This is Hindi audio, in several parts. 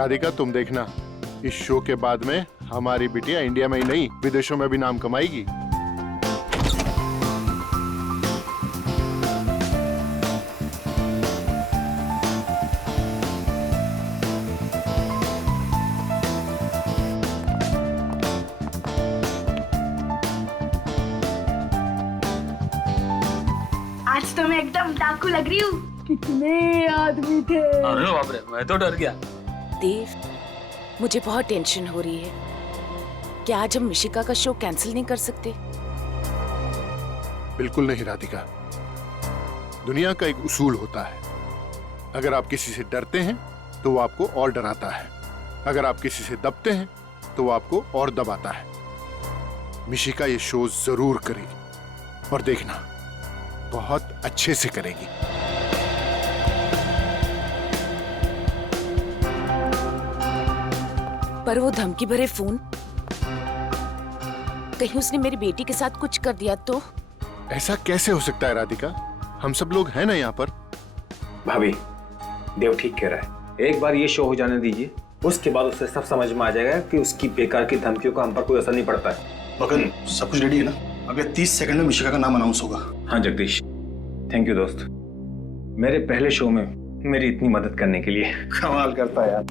राधिका तुम देखना, इस शो के बाद में हमारी बिटिया इंडिया में ही नहीं विदेशों में भी नाम कमाएगी। आज तो मैं एकदम डाकू लग रही हूँ। कितने आदमी थे। अरे बाप रे, मैं तो डर गया। देव, मुझे बहुत टेंशन हो रही है। क्या आज हम मिशिका का शो कैंसिल नहीं कर सकते? बिल्कुल नहीं राधिका, दुनिया का एक उसूल होता है, अगर आप किसी से डरते हैं तो वो आपको और डराता है, अगर आप किसी से दबते हैं तो वो आपको और दबाता है। मिशिका ये शो जरूर करेगी और देखना बहुत अच्छे से करेगी। पर वो धमकी भरे फोन, कहीं उसने मेरी बेटी के साथ कुछ कर दिया तो? ऐसा कैसे हो सकता है राधिका, हम सब लोग हैं ना यहाँ पर। भाभी, देव ठीक कह रहा है, एक बार ये शो हो जाने दीजिए, उसके बाद उसे सब समझ में आ जाएगा कि उसकी बेकार की धमकियों का हम पर कोई असर नहीं पड़ता है। मगन, सब कुछ रेडी है ना? अगले 30 सेकंड में मिशिका का नाम अनाउंस होगा। हाँ जगदीश, थैंक यू दोस्त, मेरे पहले शो में मेरी इतनी मदद करने के लिए। कमाल करता है यार।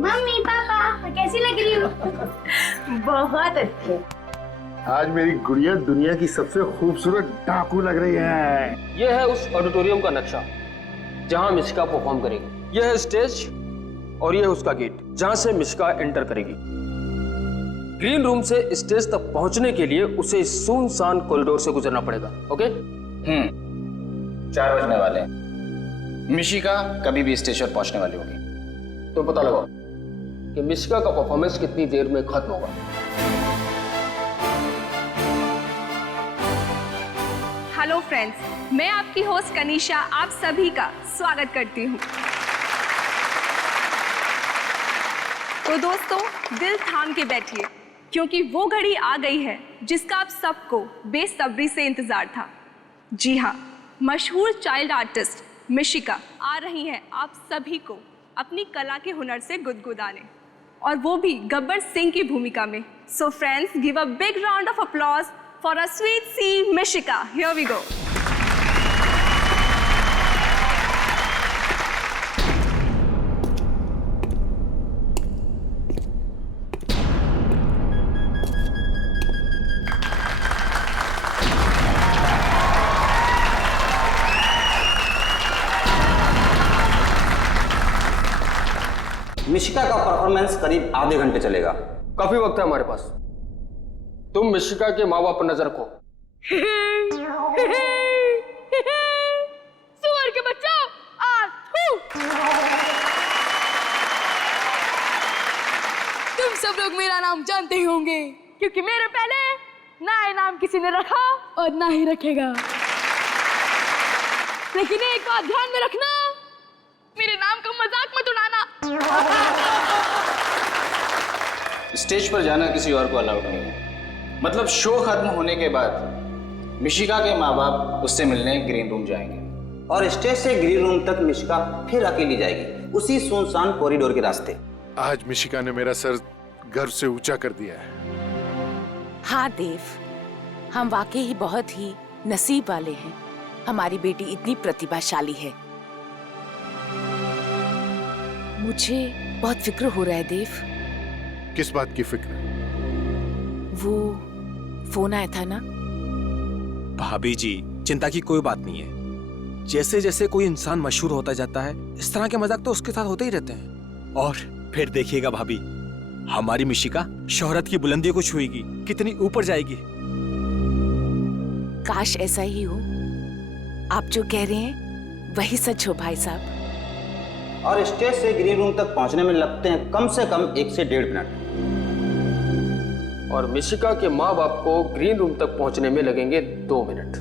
मम्मी पापा कैसी लग रही हूँ? बहुत अच्छी। आज मेरी गुड़िया दुनिया की सबसे खूबसूरत डाकू लग रही है। ये है उस ऑडिटोरियम का नक्शा जहां मिशिका परफॉर्म करेगी। यह है स्टेज और ये है उसका गेट जहां से मिशिका एंटर करेगी। ग्रीन रूम से स्टेज तक पहुंचने के लिए उसे सुनसान कॉरिडोर से गुजरना पड़ेगा। ओके? 4 बजने वाले हैं। मिशिका कभी भी स्टेज पर पहुंचने वाली होगी। तो पता लगाओ कि मिशिका का परफॉर्मेंस कितनी देर में खत्म होगा। हेलो फ्रेंड्स, मैं आपकी होस्ट कनिशा आप सभी का स्वागत करती हूँ। तो दोस्तों, दिल थाम के बैठिए क्योंकि वो घड़ी आ गई है जिसका आप सबको बेसब्री से इंतजार था। जी हाँ, मशहूर चाइल्ड आर्टिस्ट मिशिका आ रही हैं आप सभी को अपनी कला के हुनर से गुदगुदाने, और वो भी गब्बर सिंह की भूमिका में। So friends, give a big round of applause for a sweet see Mishika. Here we go. Mishika का परफॉर्मेंस करीब आधे घंटे चलेगा। काफी वक्त है हमारे पास। तुम मिशिका के माँ बाप पर नजर रखो। सुअर के बच्चों, तुम सब लोग मेरा नाम जानते ही होंगे क्योंकि मेरे पहले ना ये नाम किसी ने रखा और ना ही रखेगा। लेकिन एक बात ध्यान में रखना, मेरे नाम का मजाक मत उड़ाना। स्टेज पर जाना किसी और को अलाउड नहीं है। मतलब शो खत्म होने के बाद मिशिका के माँ बाप उससे मिलने ग्रीन रूम जाएंगे और स्टेज से ग्रीन रूम तक मिशिका फिर अकेली जाएगी, उसी सुनसान कॉरिडोर के रास्ते। आज मिशिका ने मेरा सर गर्व से ऊंचा कर दिया है। हाँ देव, हम वाकई ही बहुत ही नसीब वाले हैं, हमारी बेटी इतनी प्रतिभाशाली है। मुझे बहुत फिक्र हो रहा है देव। किस बात की फिक्र? वो फोन आया था ना। भाभी जी, चिंता की कोई बात नहीं है। जैसे जैसे कोई इंसान मशहूर होता जाता है, इस तरह के मजाक तो उसके साथ होते ही रहते हैं। और फिर देखिएगा भाभी, हमारी मिशिका शोहरत की बुलंदियों को छुएगी, कितनी ऊपर जाएगी। काश ऐसा ही हो। आप जो कह रहे हैं वही सच हो भाई साहब। और स्टेज से ग्रीन रूम तक पहुंचने में लगते हैं कम से कम 1 से 1.5 मिनट। और मिशिका के माँ बाप को ग्रीन रूम तक पहुंचने में लगेंगे 2 मिनट।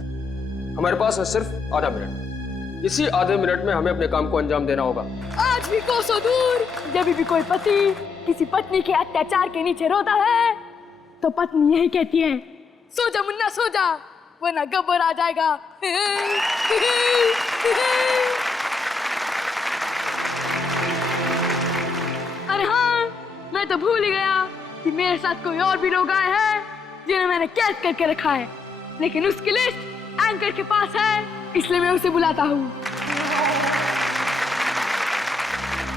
हमारे पास है सिर्फ आधा मिनट। इसी आधे मिनट में हमें अपने काम को अंजाम देना होगा। आज भी कोसों दूर जब भी कोई पति किसी पत्नी के अत्याचार के नीचे रोता है तो पत्नी यही कहती है, सो जा मुन्ना सो जा, वरना गब्बर आ जाएगा। तो भूल ही गया कि मेरे साथ कोई और भी लोग आए हैं जिन्हें मैंने कैद करके रखा है, लेकिन उसकी लिस्ट एंकर के पास है, इसलिए मैं उसे बुलाता हूँ।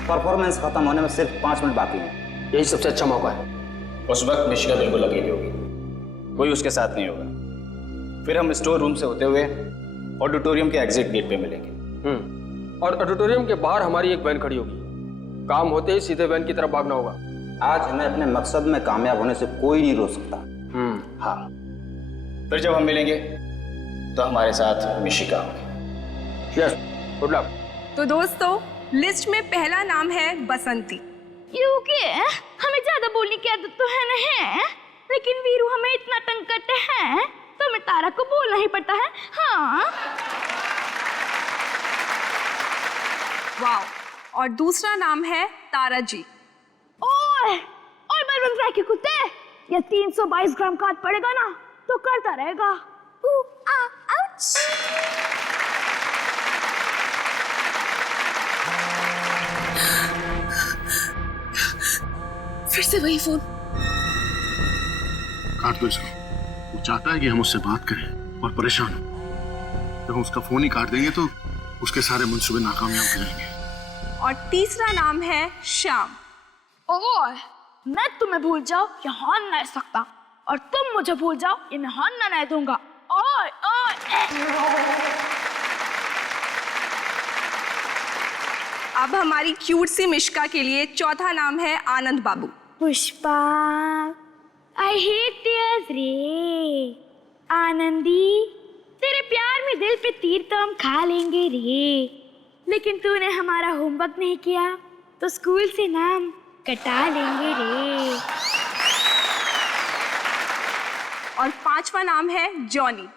परफॉर्मेंस खत्म होने में सिर्फ 5 मिनट बाकी हैं। यही सबसे अच्छा मौका है। उस वक्त मिशिका बिल्कुल अकेली होगी, कोई उसके साथ नहीं होगा। फिर हम स्टोर रूम से होते हुए ऑडिटोरियम के एग्जिट गेट पे मिलेंगे। और ऑडिटोरियम के बाहर हमारी एक वैन खड़ी होगी। काम होते ही सीधे वैन की तरफ भागना होगा। आज हमें अपने मकसद में कामयाब होने से कोई नहीं रोक सकता। हाँ, फिर जब हम मिलेंगे तो हमारे साथ मिशिका होगी। Yes, good luck. तो दोस्तों, लिस्ट में पहला नाम है बसंती। क्योंकि हमें ज्यादा बोलने की आदत तो है नहीं, लेकिन वीरू हमें इतना तंग करते हैं तो हमें तारा को बोलना ही पड़ता है। हाँ। वाह। और दूसरा नाम है तारा जी। ओए बलवंत राय के कुत्ते, ये 322 ग्राम का हाथ पड़ेगा ना तो करता रहेगा। आउच। फिर से वही फोन। काट दो इसको। वो चाहता है कि हम उससे बात करें और परेशान हो। जब हम उसका फोन ही काट देंगे तो उसके सारे मंसूबे नाकामयाब हो जाएंगे। और तीसरा नाम है श्याम। ओए, मैं तुम्हें भूल जाऊं ये हान नहीं सकता, और तुम मुझे भूल जाओ ये मैं हान नहीं दूंगा। ओए अब हमारी क्यूट सी मिशिका के लिए चौथा नाम है आनंद बाबू। पुष्पा, आई हेट टीयर्स रे। आनंदी, तेरे प्यार में दिल पे तीर तो हम खा लेंगे रे, लेकिन तूने हमारा होमवर्क नहीं किया तो स्कूल से नाम कटा लेंगे रे। और पांचवा नाम है जॉनी।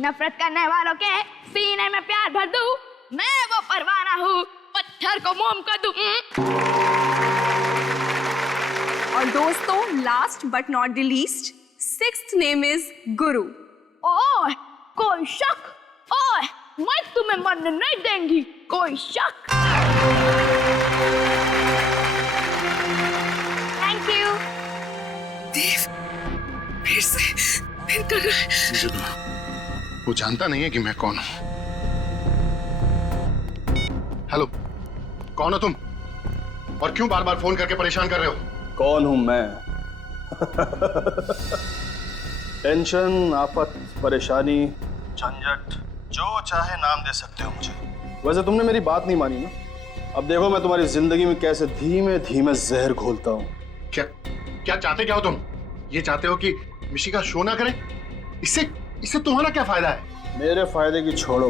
नफरत करने वालों के सीने में प्यार भर दूं, मैं वो परवाना हूँ, पत्थर को मोम कर दूं। और दोस्तों, last but not the least, sixth name is गुरु। ओए, कोई शक? ओए, मैं तुम्हें मरने नहीं देंगी, कोई शक? Thank you. देव, फिर कर रहा है। मुझे तो वो जानता नहीं है कि मैं कौन हूं। हेलो, कौन हो तुम और क्यों बार बार फोन करके परेशान कर रहे हो? कौन हूं मैं? टेंशन, आफत, परेशानी, झंझट, जो चाहे नाम दे सकते हो मुझे। वैसे तुमने मेरी बात नहीं मानी ना। अब देखो मैं तुम्हारी जिंदगी में कैसे धीमे धीमे जहर घोलता हूँ। क्या चाहते क्या हो तुम? ये चाहते हो कि मिशिका शो ना करे? इससे तुम्हारा क्या फायदा है? मेरे फायदे की छोड़ो,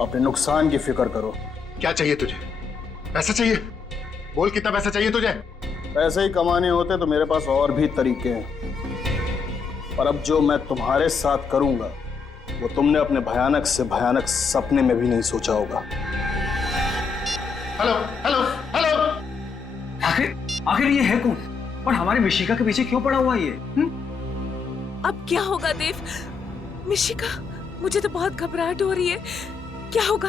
अपने नुकसान की फिक्र करो। क्या चाहिए तुझे? पैसा चाहिए? बोल कितना पैसा चाहिए तुझे? पैसे ही कमाने होते तो मेरे पास और भी तरीके हैं, पर अब जो मैं तुम्हारे साथ करूंगा वो तुमने अपने भयानक से भयानक सपने में भी नहीं सोचा होगा। हेलो हेलो हेलो, आखिर ये है कौन और हमारी मिशिका के पीछे क्यों पड़ा हुआ ये? अब क्या होगा देव? मिशिका, मुझे तो बहुत घबराहट हो रही है। क्या होगा?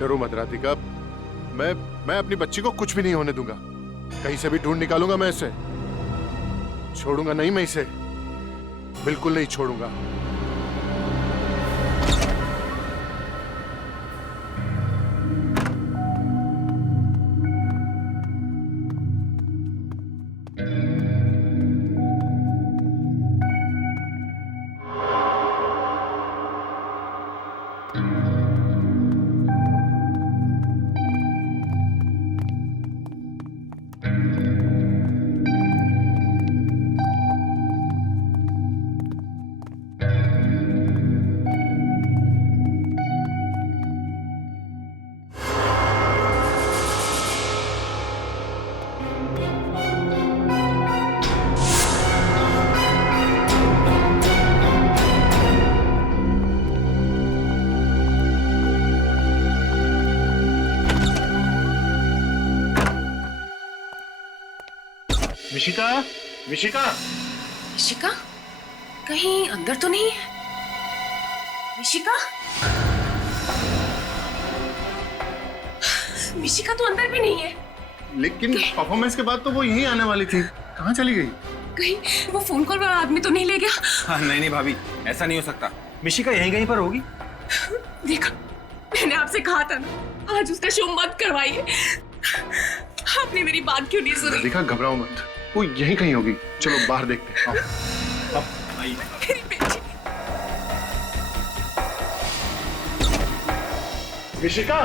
डरो मत राधिका, मैं अपनी बच्ची को कुछ भी नहीं होने दूंगा। कहीं से भी ढूंढ निकालूंगा मैं इसे। छोड़ूंगा नहीं मैं इसे, बिल्कुल नहीं छोड़ूंगा। मिशिका, मिशिका, मिशिका, कहीं अंदर तो नहीं है? मिशिका, मिशिका तो अंदर भी नहीं है। लेकिन परफॉर्मेंस के बाद तो वो यहीं आने वाली थी, कहाँ चली गई? कहीं वो फोन कॉल वाला आदमी तो नहीं ले गया? हाँ, नहीं भाभी, ऐसा नहीं हो सकता। मिशिका यहीं कहीं पर होगी। देखा, मैंने आपसे कहा था ना, आज उसका शो मत करवाइए। आपने मेरी बात क्यों नहीं सुनी? देखा, घबराओ मत, वो यहीं कहीं होगी। चलो बाहर देखते हैं। मेरी बेटी। मिशिका,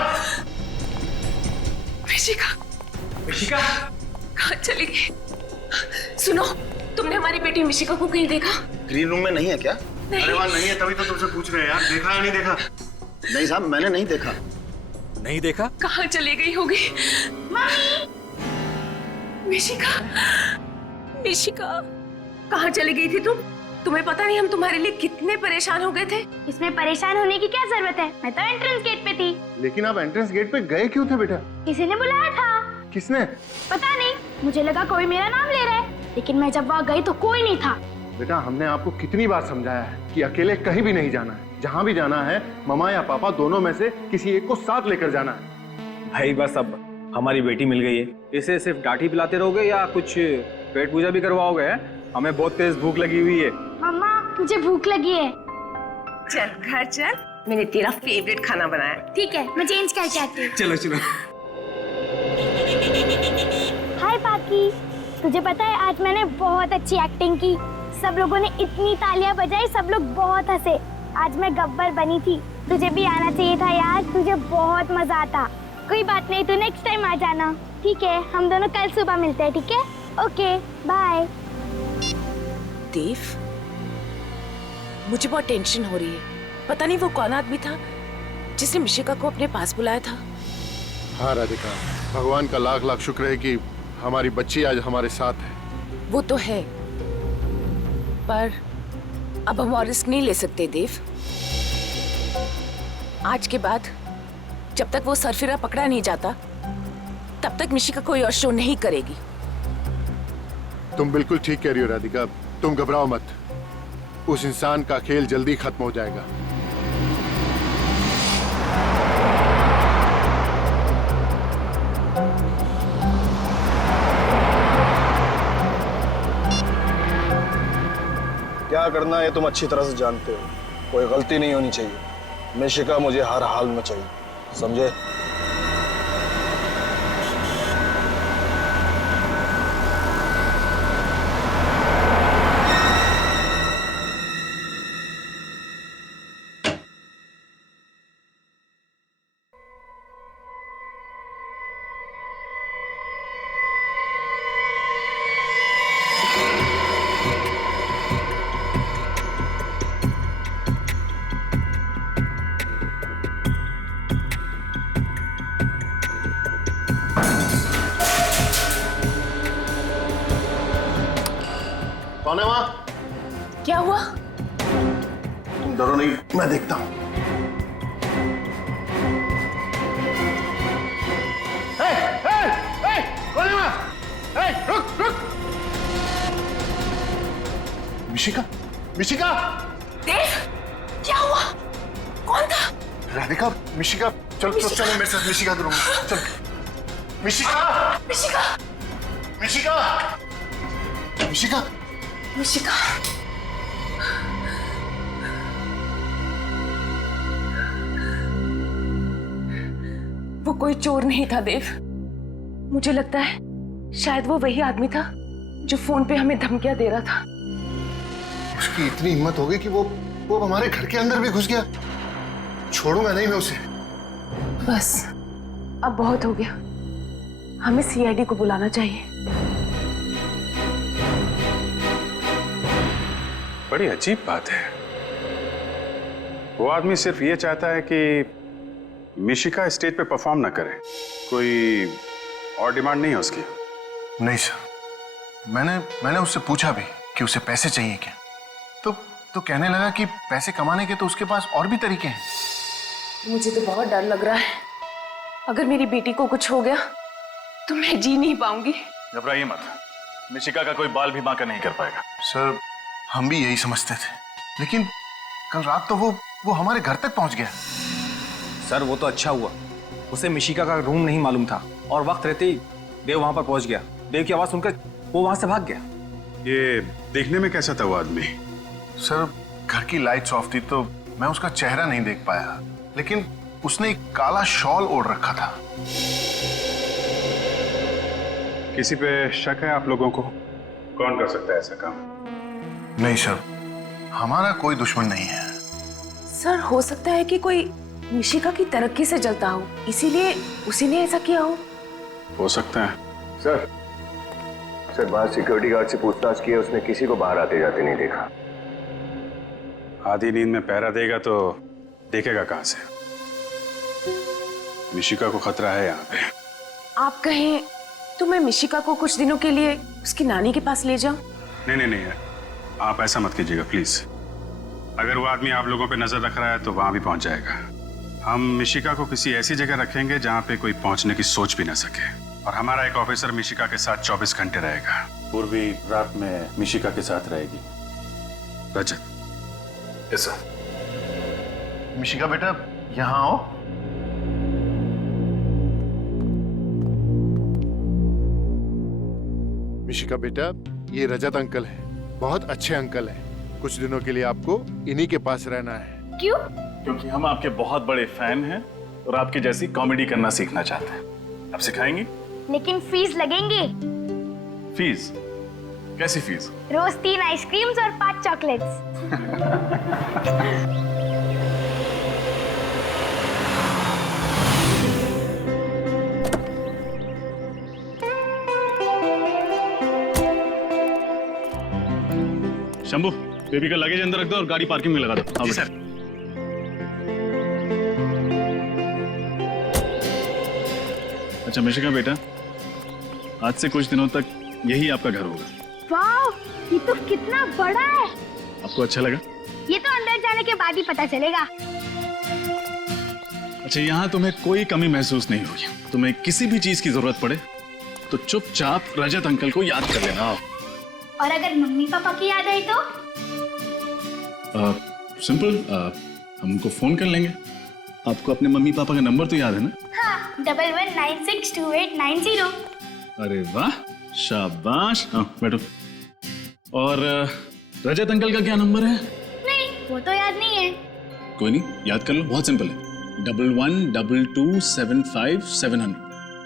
मिशिका, मिशिका, कहाँ चली गई? सुनो, तुमने हमारी बेटी मिशिका को कहीं देखा? ग्रीन रूम में नहीं है क्या? अरे वहाँ नहीं है, तभी तो तुमसे पूछ रहे हैं यार, देखा या नहीं देखा? नहीं साहब, मैंने नहीं देखा। नहीं देखा? कहाँ चली गई होगी? मिशिका, मिशिका, कहाँ चली गई थी तुम? तुम्हें पता नहीं हम तुम्हारे लिए कितने परेशान हो गए थे। इसमें परेशान होने की क्या जरूरत है? मैं तो एंट्रेंस गेट पे थी। लेकिन आप एंट्रेंस गेट पे गए क्यों थे बेटा? किसी ने बुलाया था। किसने? पता नहीं, मुझे लगा कोई मेरा नाम ले रहा है, लेकिन मैं जब वहाँ गई तो कोई नहीं था। बेटा, हमने आपको कितनी बार समझाया है कि अकेले कहीं भी नहीं जाना है। जहाँ भी जाना है, मम्मा या पापा दोनों में से किसी एक को साथ लेकर जाना है। भाई बस अब हमारी बेटी मिल गई है, इसे सिर्फ डांटी पिलाते रहोगे या कुछ पेट पूजा भी करवाओगे? हमें बहुत तेज भूख लगी हुई है। मम्मा, मुझे भूख लगी है। चल घर चल, मैंने तेरा फेवरेट खाना बनाया। ठीक है, मैं चेंज करके आती हूँ। चलो चलो। हाय पाकी, तुझे पता है आज मैंने बहुत अच्छी एक्टिंग की। सब लोगों ने इतनी तालियां बजाई, सब लोग बहुत हंसे। आज मैं गब्बर बनी थी। तुझे भी आना चाहिए था यार, तुझे बहुत मजा आता। कोई बात नहीं, तू नेक्स्ट टाइम आ जाना। ठीक है, हम दोनों कल सुबह मिलते हैं। ठीक है, ओके बाय। देव, मुझे बहुत टेंशन हो रही है। पता नहीं वो कौन आदमी था जिसने मिशिका को अपने पास बुलाया था। हाँ राधिका, भगवान का लाख लाख शुक्र है कि हमारी बच्ची आज हमारे साथ है। वो तो है, पर अब हम और रिस्क नहीं ले सकते देव। आज के बाद जब तक वो सरफिरा पकड़ा नहीं जाता, तब तक मिशिका कोई और शो नहीं करेगी। तुम बिल्कुल ठीक कह रही हो राधिका, तुम घबराओ मत। उस इंसान का खेल जल्दी खत्म हो जाएगा। क्या करना है तुम अच्छी तरह से जानते हो। कोई गलती नहीं होनी चाहिए। मिशिका मुझे हर हाल में चाहिए, समझे? कौन है वहाँ? क्या हुआ? तुम डरो नहीं, मैं देखता हूँ। कौन है वहाँ? रुक रुक। मिशिका, मिशिका। देव, क्या हुआ? कौन था? राधिका, मिशिका, चलो चलो चलो मेरे साथ मिशिका के रूम में। चलो। मिशिका, मिशिका, मिशिका, मिशिका। मिशिका। वो कोई चोर नहीं था देव। मुझे लगता है शायद वो वही आदमी था जो फोन पे हमें धमकियां दे रहा था। उसकी इतनी हिम्मत हो गई कि वो हमारे घर के अंदर भी घुस गया। छोड़ूंगा नहीं मैं उसे। बस अब बहुत हो गया, हमें सीआईडी को बुलाना चाहिए। बड़ी अजीब बात है। वो आदमी सिर्फ ये चाहता है कि मिशिका स्टेज पे परफॉर्म ना करे। कोई और डिमांड नहीं है उसकी? नहीं सर, मैंने उससे पूछा भी कि उसे पैसे चाहिए क्या, तो कहने लगा कि पैसे कमाने के तो उसके पास और भी तरीके हैं। मुझे तो बहुत डर लग रहा है। अगर मेरी बेटी को कुछ हो गया तो मैं जी नहीं पाऊंगी। घबराइए मत, मिशिका का कोई बाल भी बांका नहीं कर पाएगा। सर, हम भी यही समझते थे, लेकिन कल रात तो वो हमारे घर तक पहुंच गया। सर वो तो अच्छा हुआ, उसे मिशिका का रूम नहीं मालूम था और वक्त रहते ही देव वहां पर पहुंच गया। देव की आवाज सुनकर वो वहां से भाग गया। ये देखने में कैसा था वो आदमी? सर घर की लाइट्स ऑफ थी तो मैं उसका चेहरा नहीं देख पाया, लेकिन उसने एक काला शॉल ओढ़ रखा था। किसी पे शक है आप लोगों को? कौन कर सकता है ऐसा काम? नहीं सर, हमारा कोई दुश्मन नहीं है। सर हो सकता है कि कोई मिशिका की तरक्की से जलता हो, इसीलिए उसी ने ऐसा किया हो सकता है। सर बाहर सिक्योरिटी गार्ड से पूछताछ की है, उसने किसी को बाहर आते जाते नहीं देखा। आधी नींद में पहरा देगा तो देखेगा कहां से? मिशिका को खतरा है यहाँ पे। आप कहें तो मैं मिशिका को कुछ दिनों के लिए उसकी नानी के पास ले जाऊं? नहीं, आप ऐसा मत कीजिएगा प्लीज। अगर वो आदमी आप लोगों पे नजर रख रहा है तो वहां भी पहुंच जाएगा। हम मिशिका को किसी ऐसी जगह रखेंगे जहां पे कोई पहुंचने की सोच भी ना सके, और हमारा एक ऑफिसर मिशिका के साथ 24 घंटे रहेगा। पूर्वी रात में मिशिका के साथ रहेगी। रजत। Yes sir. मिशिका बेटा यहाँ आओ। मिशिका बेटा, ये रजत अंकल है, बहुत अच्छे अंकल हैं। कुछ दिनों के लिए आपको इन्हीं के पास रहना है। क्यों? क्योंकि हम आपके बहुत बड़े फैन हैं और आपकी जैसी कॉमेडी करना सीखना चाहते हैं। आप सिखाएंगी? लेकिन फीस लगेंगे। फीस? कैसी फीस? रोज 3 आइसक्रीम्स और 5 चॉकलेट्स। शंभू, बेबी का लगेज अंदर रख दो और गाड़ी पार्किंग में लगा दो। जी सर। अच्छा मिशिका बेटा, आज से कुछ दिनों तक यही आपका घर होगा। वाह, ये तो कितना बड़ा है। आपको अच्छा लगा? ये तो अंदर जाने के बाद ही पता चलेगा। अच्छा, यहाँ तुम्हें कोई कमी महसूस नहीं होगी। तुम्हें किसी भी चीज की जरूरत पड़े तो चुपचाप रजत अंकल को याद कर लेना। और अगर मम्मी पापा की याद आई तो? सिंपल, हम उनको फोन कर लेंगे। आपको अपने मम्मी पापा का नंबर तो याद है ना? हाँ, 11962890। अरे वाह, शाबाश। हाँ बैठो। और रजत अंकल का क्या नंबर है? नहीं, वो तो याद नहीं है। कोई नहीं, याद कर लो, बहुत सिंपल है। 112275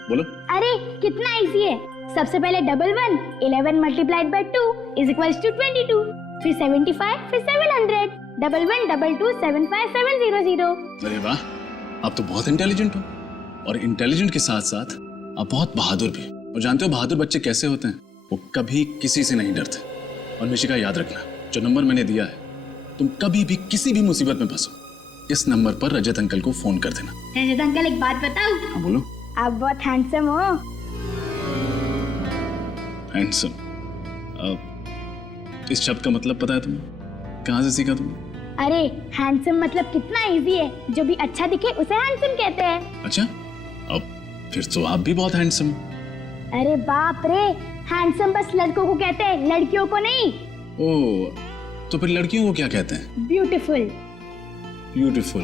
बोलो। अरे कितना इजी है। सबसे पहले 11 11 multiplied by 2 is equals to 22, फिर 75, फिर 700। 1122757700। अरे वाह, आप तो बहुत इंटेलिजेंट हो। और इंटेलिजेंट के साथ साथ आप बहुत बहादुर भी। और जानते हो बहादुर बच्चे कैसे होते हैं? वो कभी किसी से नहीं डरते। और मिशिका याद रखना, जो नंबर मैंने दिया है, तुम कभी भी किसी भी मुसीबत में फंसो, इस नंबर पर रजत अंकल को फोन कर देना। रजत अंकल, एक बात बताऊं? हाँ बोलो। आप बहुत हैंडसम हो। हैंडसम? इस शब्द का मतलब पता है तुम्हें? कहाँ से सीखा तुमने? अरे हैंडसम मतलब कितना इजी है। जो भी अच्छा दिखे उसे हैंडसम कहते हैं। अच्छा, अब फिर तो आप भी बहुत हैंडसम। अरे बाप रे, हैंडसम बस लड़कों को कहते हैं, लड़कियों को नहीं। ओह, तो फिर लड़कियों को क्या कहते हैं? ब्यूटीफुल। ब्यूटीफुल?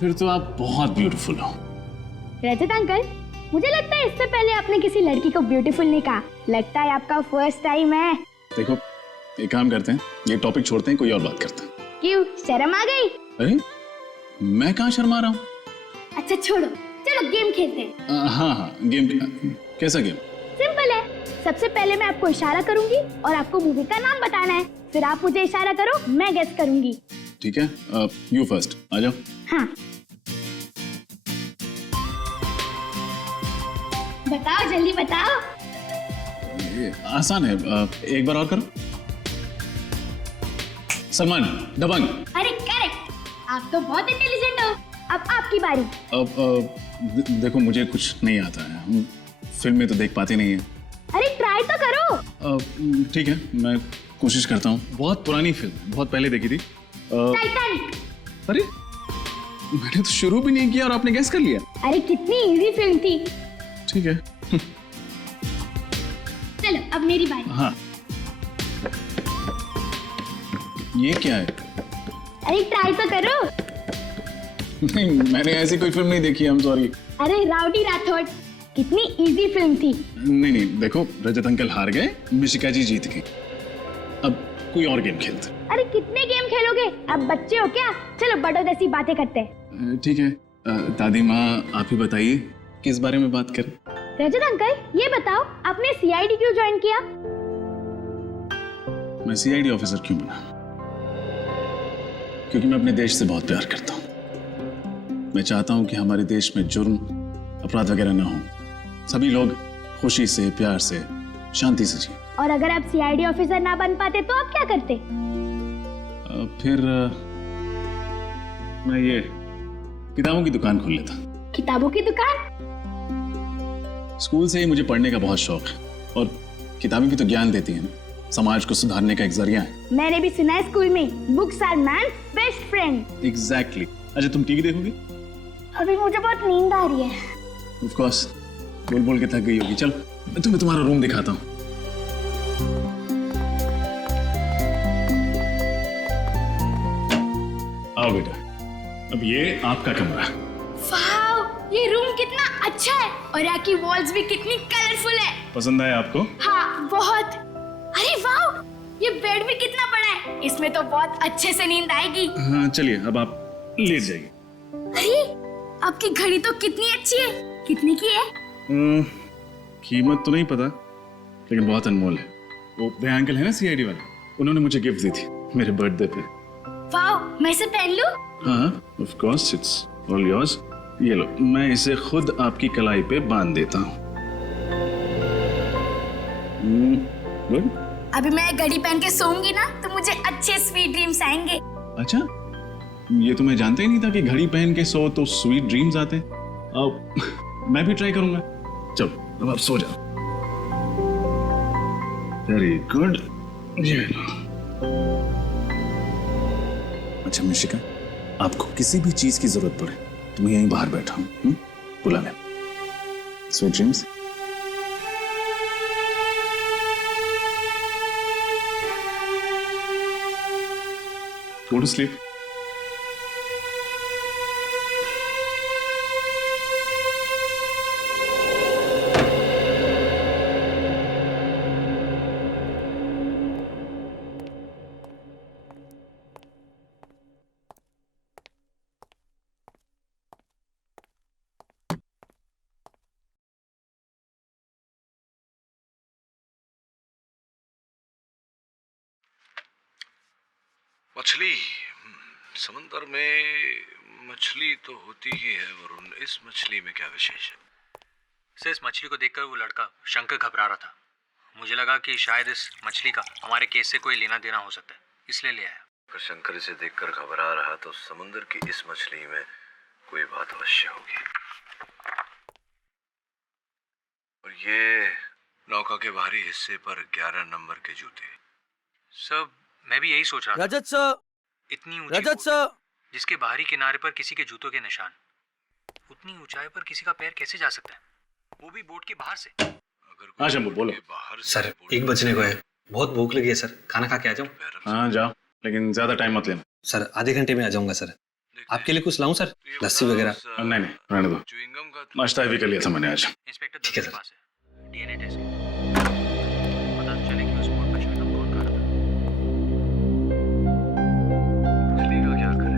फिर तो आप बहुत ब्यूटीफुल हो। रजत अंकल, मुझे लगता है इससे पहले आपने किसी लड़की को ब्यूटीफुल नहीं कहा। लगता है आपका फर्स्ट टाइम है। देखो, एक काम करते हैं, ये टॉपिक छोड़ते हैं, कोई और बात करते हैं। क्यों, शर्म आ गई? अरे मैं कहाँ शर्मा रहा हूँ? अच्छा छोड़ो, चलो गेम खेलते हैं। हाँ, गेम। कैसा गेम? सिंपल है। सबसे पहले मैं आपको इशारा करूंगी और आपको मूवी का नाम बताना है। फिर आप मुझे इशारा करो, मैं गेस करूंगी। ठीक है, यू फर्स्ट, आ जाओ। हाँ, बताओ, जल्दी बताओ। ये आसान है, एक बार और करो। सलमान, दबंग। अरे करेक्ट, आप तो बहुत इंटेलिजेंट हो। अब आपकी बारी। अब देखो, मुझे कुछ नहीं आता है, हम फिल्म में तो देख पाते नहीं है। अरे ट्राई तो करो। ठीक है, मैं कोशिश करता हूँ। बहुत पुरानी फिल्म, बहुत पहले देखी थी। टाइटैनिक। अरे मैंने तो शुरू भी नहीं किया और आपने गेस कर लिया। अरे कितनी इजी फिल्म थी। ठीक है। चलो अब मेरी बारी। हाँ, ये क्या है? अरे ट्राई तो करो। नहीं, मैंने ऐसी कोई फिल्म नहीं देखी, I'm sorry। अरे राउडी राठौड़, कितनी इजी फिल्म थी। नहीं नहीं, देखो रजत अंकल हार गए, मिशिका जी जीत गई। अब कोई और गेम खेलते। अरे कितने गेम खेलोगे, अब बच्चे हो क्या? चलो बड़ों जैसी बातें करते हैं। ठीक है, दादी माँ आप ही बताइए किस बारे में बात करें। रजत अंकल ये बताओ, आपने सीआईडी क्यों ज्वाइन किया? मैं सीआईडी ऑफिसर क्यों बना? क्योंकि मैं अपने देश से बहुत प्यार करता हूँ। मैं चाहता हूँ कि हमारे देश में जुर्म, अपराध वगैरह ना हो, सभी लोग खुशी से, प्यार से, शांति से जिए। और अगर आप सीआईडी ऑफिसर ना बन पाते तो आप क्या करते? फिर मैं ये किताबों की दुकान खोल लेता। किताबों की दुकान? स्कूल से ही मुझे पढ़ने का बहुत शौक है, और किताबें भी तो ज्ञान देती हैं, समाज को सुधारने का एक जरिया है। मैंने भी सुना है स्कूल में, books are man's best friend. Exactly. अच्छा तुम टीवी देखोगी? अभी मुझे बहुत नींद आ रही है। ऑफ कोर्स, बोल बोल के थक गई होगी। चलो मैं तुम्हें तुम्हारा रूम दिखाता हूँ। आओ बेटा, अब ये आपका कमरा। वाव, ये रूम कितना अच्छा है और यहाँ की वॉल्स भी कितनी कलरफुल है। पसंद आया आपको? हाँ बहुत। अरे वाव, ये बेड भी कितना बड़ा है, इसमें तो बहुत अच्छे से नींद आएगी। हाँ चलिए, अब आप लेट जाइए। अरे आपकी घड़ी तो कितनी अच्छी है, कितने की है? कीमत तो नहीं पता, लेकिन बहुत अनमोल है। वो वे अंकल है ना सीआईडी वाले, उन्होंने मुझे गिफ्ट दी थी मेरे बर्थडे पे। वाव, मैं इसे पहन लूं? हाँ of course, it's all yours. ये लो, मैं इसे खुद आपकी कलाई पे बांध देता हूँ। गुड। अभी मैं घड़ी पहन के सोऊंगी ना तो मुझे अच्छे स्वीट ड्रीम्स आएंगे। अच्छा, ये तो मैं जानता ही नहीं था कि घड़ी पहन के सो तो स्वीट ड्रीम्स आते हैं। अब मैं भी ट्राई करूंगा। चलो अब आप सो जाओ। Very good. अच्छा मिशिका, आपको किसी भी चीज की जरूरत पड़े तो मैं यहीं बाहर बैठा हूँ, बुला ले। Sweet dreams. Go to sleep. मछली, समंदर में मछली तो होती ही है वरुण, इस मछली में क्या विशेष है? सर इस मछली को देखकर वो लड़का शंकर घबरा रहा था। मुझे लगा कि शायद इस मछली का हमारे केस से कोई लेना देना हो सकता है, इसलिए ले आया। अगर शंकर इसे देखकर घबरा रहा तो समुद्र की इस मछली में कोई बात अवश्य होगी। और ये नौका के बाहरी हिस्से पर 11 नंबर के जूते। सब मैं भी यही सोच रहा था। रजत सर, इतनी ऊंची रजत सर, जिसके बाहरी किनारे पर किसी के जूतों के निशान, उतनी ऊंचाई पर किसी का पैर कैसे जा सकता है, वो भी बोट के बाहर से? हाँ शंभू बोलो। सर 1 बजने को है, बहुत भूख लगी है सर, खाना खा के आ जाऊं? हाँ जाओ, लेकिन ज्यादा टाइम मत लेना। सर आधे घंटे में आ जाऊंगा सर। आपके लिए कुछ लाऊं सर, लस्सी वगैरह? नहीं नहीं रहने दो, नाश्ता भी कर लिया था मैंने आज। इंस्पेक्टर ठीक है सर। डीएनए टेस्ट पता चले कि उस बोट पर शबनम कौन कर रहा था। मछली का क्या करें?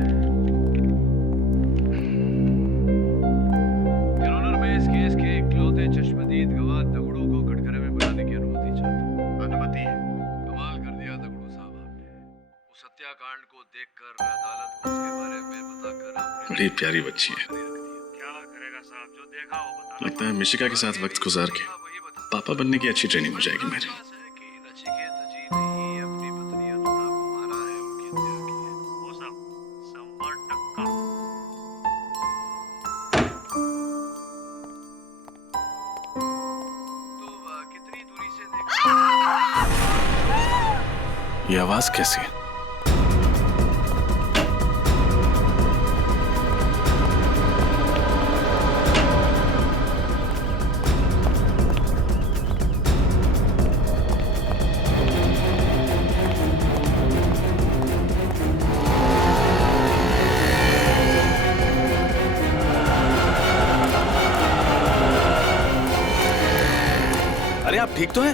मैं इस केस के इकलौते चश्मदीद गवाह दगड़ू को कटघरे में बुलाने की अनुमति चाहता। अनुमति है? कमाल कर दिया दगड़ू साहब आपने। उस हत्याकांड को देखकर अदालत को उसके बारे में बताकर आपने बड़ी प्यारी बच्ची है। क्या करेगा साहब, जो देखा वो बता। लगता है मिशिका के साथ वक्त गुजार के पापा बनने की अच्छी ट्रेनिंग हो जाएगी मेरी। ये आवाज कैसी है? ठीक तो है?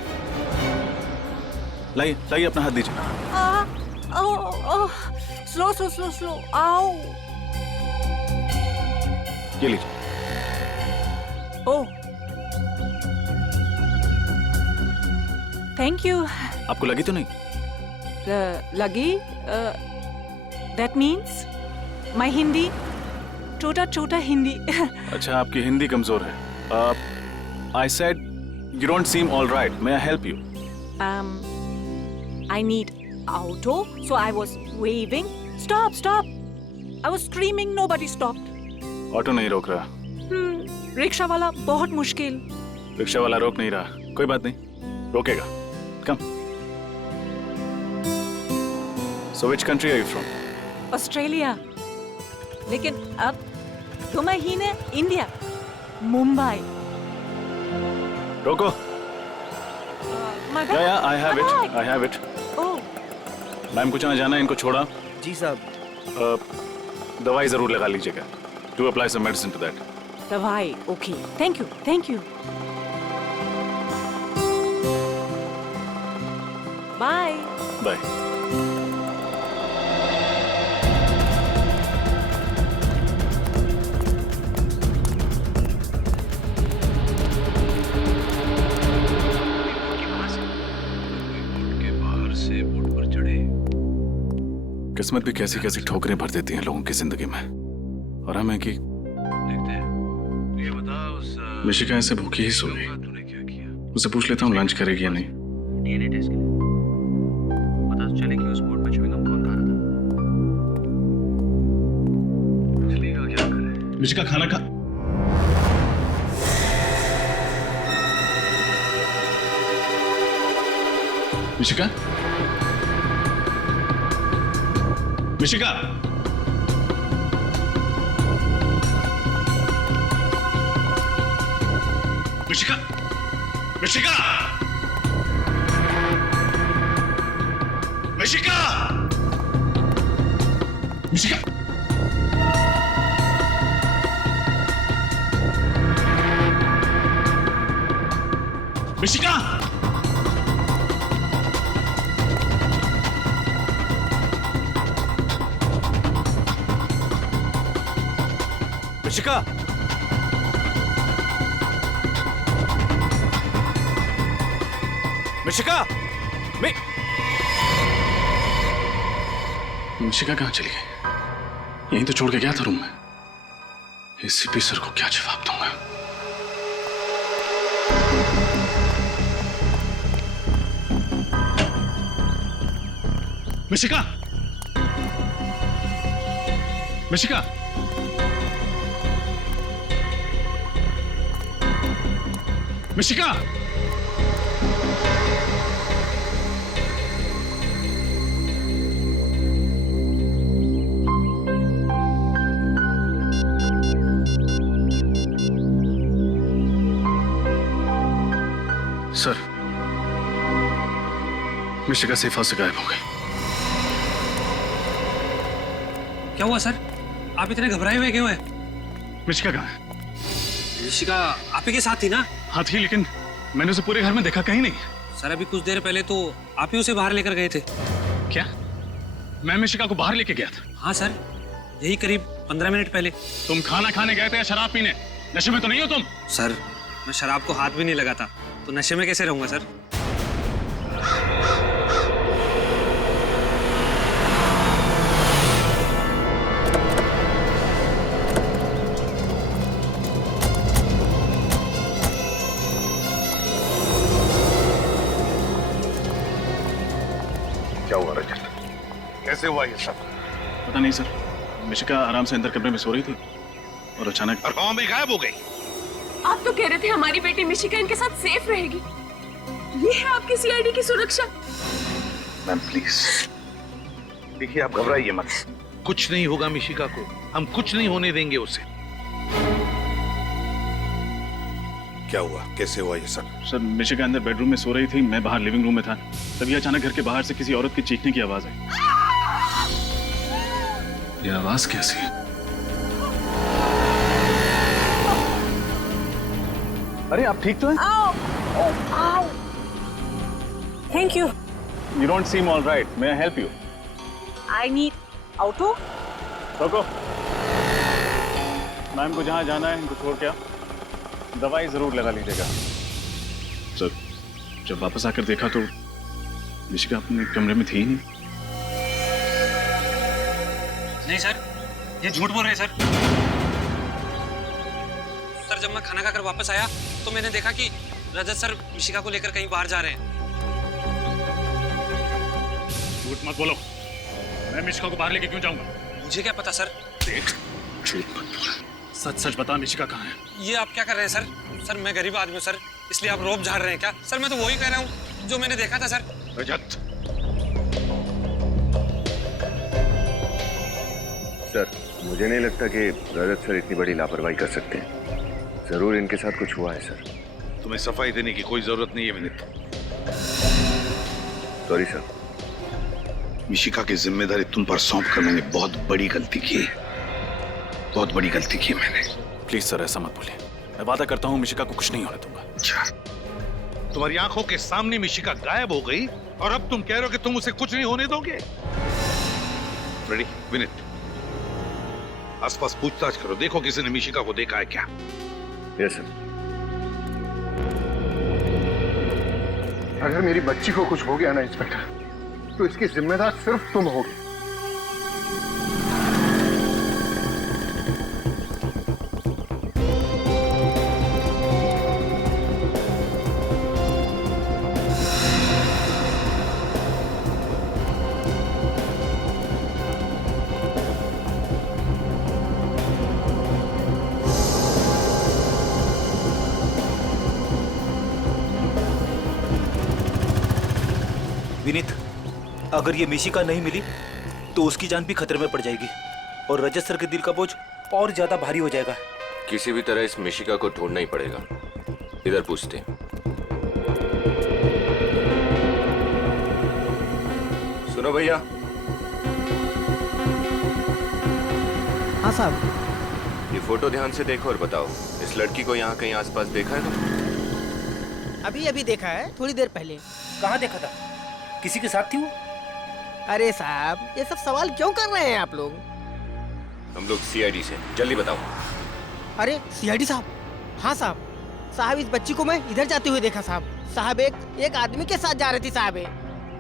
लाइए लाइए अपना हाथ दीजिए। स्लो स्लो स्लो स्लो, आओ। ये लीजिए। ओह, थैंक यू। आपको लगी तो नहीं? लगी? दैट मीन्स माय हिंदी छोटा छोटा हिंदी। अच्छा, आपकी हिंदी कमजोर है। I said you don't seem all right, may I help you? I need auto, so I was waving. Stop, stop! I was screaming, nobody stopped. Auto नहीं रोक रहा। रिक्शा वाला बहुत मुश्किल। रिक्शा वाला रोक नहीं रहा, कोई बात नहीं, रोकेगा। कम। So which country are you from? Australia. लेकिन अब 2 महीने इंडिया, मुंबई। रोको। या I have it, I have it. Oh, ma'am कुछ ना जाना, इनको छोड़ा। जी साहब। दवाई जरूर लगा लीजिएगा। Do apply some medicine to that. दवाई, okay, thank you, thank you. Bye. Bye. किस्मत भी कैसी कैसी ठोकरें भर देती हैं लोगों की जिंदगी में, और हमें कि ये बता उस मिशिका ऐसे भूखी ही सो गई। उसे पूछ लेता हूँ लंच करेगी या नहीं। डीएनए टेस्ट के लिए पता तो चले कि उस बोर्ड पर च्युइंग गम कौन खा रहा था। चलेगा क्या करे? मिशिका खाना खा। मिशिका, मिशिका, मिशिका, मिशिका, मिशिका, मिशिका, मिशिका, मिशिका, मिशिका, मिशिका कहाँ चली गई? यहीं तो छोड़ के गया था रूम में। एसीपी सर को क्या जवाब दूंगा? Mishika, Mishika, Mishika, sir, Mishika safe house से गायब हो गई। क्या हुआ सर? आप इतने घबराए हुए क्यों हैं? मिशिका कहाँ है? ऋषिका आप ही के साथ थी ना? हाँ थी, लेकिन मैंने उसे पूरे घर में देखा कहीं नहीं। सर अभी कुछ देर पहले तो आप ही उसे बाहर लेकर गए थे। क्या? मैं मिशिका को बाहर लेके गया था? हाँ सर, यही करीब 15 मिनट पहले। तुम खाना खाने गए थे या शराब पीने? नशे में तो नहीं हो तुम? सर मैं शराब को हाथ भी नहीं लगाता, तो नशे में कैसे रहूंगा सर? क्या हुआ रजत? कैसे हुआ ये सब? पता नहीं सर, मिशिका आराम से अंदर कमरे में सो रही थी और अचानक भी गायब हो गई। आप तो कह रहे थे हमारी बेटी मिशिका इनके साथ सेफ रहेगी। ये है आपकी सीआईडी की सुरक्षा। मैम प्लीज, देखिए आप घबराइए मत। कुछ नहीं होगा मिशिका को, हम कुछ नहीं होने देंगे उसे। क्या हुआ? कैसे हुआ ये सब? सर मिशिका अंदर बेडरूम में सो रही थी, मैं बाहर लिविंग रूम में था, तभी अचानक घर के बाहर से किसी औरत की चीखने की आवाज आई। ये आवाज कैसी है? अरे आप ठीक तो हैं? आओ, आओ, thank you. You don't seem all right. May I help you? I need auto. रोको। मैम को जहाँ जाना है इनको छोड़ के दवाई जरूर लगा लीजिएगा। सर, जब वापस आकर देखा तो मिशिका अपने कमरे में थी ही नहीं। नहीं सर, ये झूठ बोल रहे हैं सर। सर जब मैं खाना खाकर वापस आया तो मैंने देखा कि रजत सर मिशिका को लेकर कहीं बाहर जा रहे हैं। झूठ मत बोलो, मैं मिशिका को बाहर लेके क्यों जाऊंगा? मुझे क्या पता सर। देख, झूठ मत बोल, सच सच बता मिशिका कहाँ है? ये आप क्या कर रहे हैं सर? सर मैं गरीब आदमी हूँ सर, इसलिए आप रोब झाड़ रहे हैं क्या? सर मैं तो वही कह रहा हूँ जो मैंने देखा था सर। रजत, सर मुझे नहीं लगता कि रजत सर इतनी बड़ी लापरवाही कर सकते हैं। जरूर इनके साथ कुछ हुआ है सर। तुम्हें सफाई देने की कोई जरूरत नहीं है विनीत। Sorry sir. मिशिका की जिम्मेदारी तुम पर सौंप कर मैंने बहुत बड़ी गलती की। बहुत बड़ी गलती की मैंने। प्लीज सर ऐसा मत बोलिए, मैं वादा करता हूँ मिशिका को कुछ नहीं होने दूंगा। अच्छा, तुम्हारी आंखों के सामने मिशिका गायब हो गई और अब तुम कह रहे हो कि तुम उसे कुछ नहीं होने दोगे? रेडी विनीत, आसपास पूछताछ करो, देखो किसी ने मिशिका को देखा है क्या। Yes sir. अगर मेरी बच्ची को कुछ हो गया ना इंस्पेक्टर, तो इसकी जिम्मेदार सिर्फ तुम होगे। विनीत, अगर ये मिशिका नहीं मिली तो उसकी जान भी खतरे में पड़ जाएगी और रजत सर के दिल का बोझ और ज्यादा भारी हो जाएगा। किसी भी तरह इस मिशिका को ढूंढना ही पड़ेगा। इधर पूछते हैं। सुनो भैया। हाँ साहब। ये फोटो ध्यान से देखो और बताओ, इस लड़की को यहाँ कहीं आसपास देखा है तुमने? अभी अभी देखा है, थोड़ी देर पहले। कहाँ देखा था? किसी के साथ थी वो? अरे साहब, ये सब सवाल क्यों कर रहे हैं आप लोग? हम लोग सीआईडी से, जल्दी बताओ। अरे सीआईडी साहब? हाँ साहब। साहब इस बच्ची को मैं इधर जाते हुए देखा साहब। साहब एक आदमी के साथ जा रही थी साहब।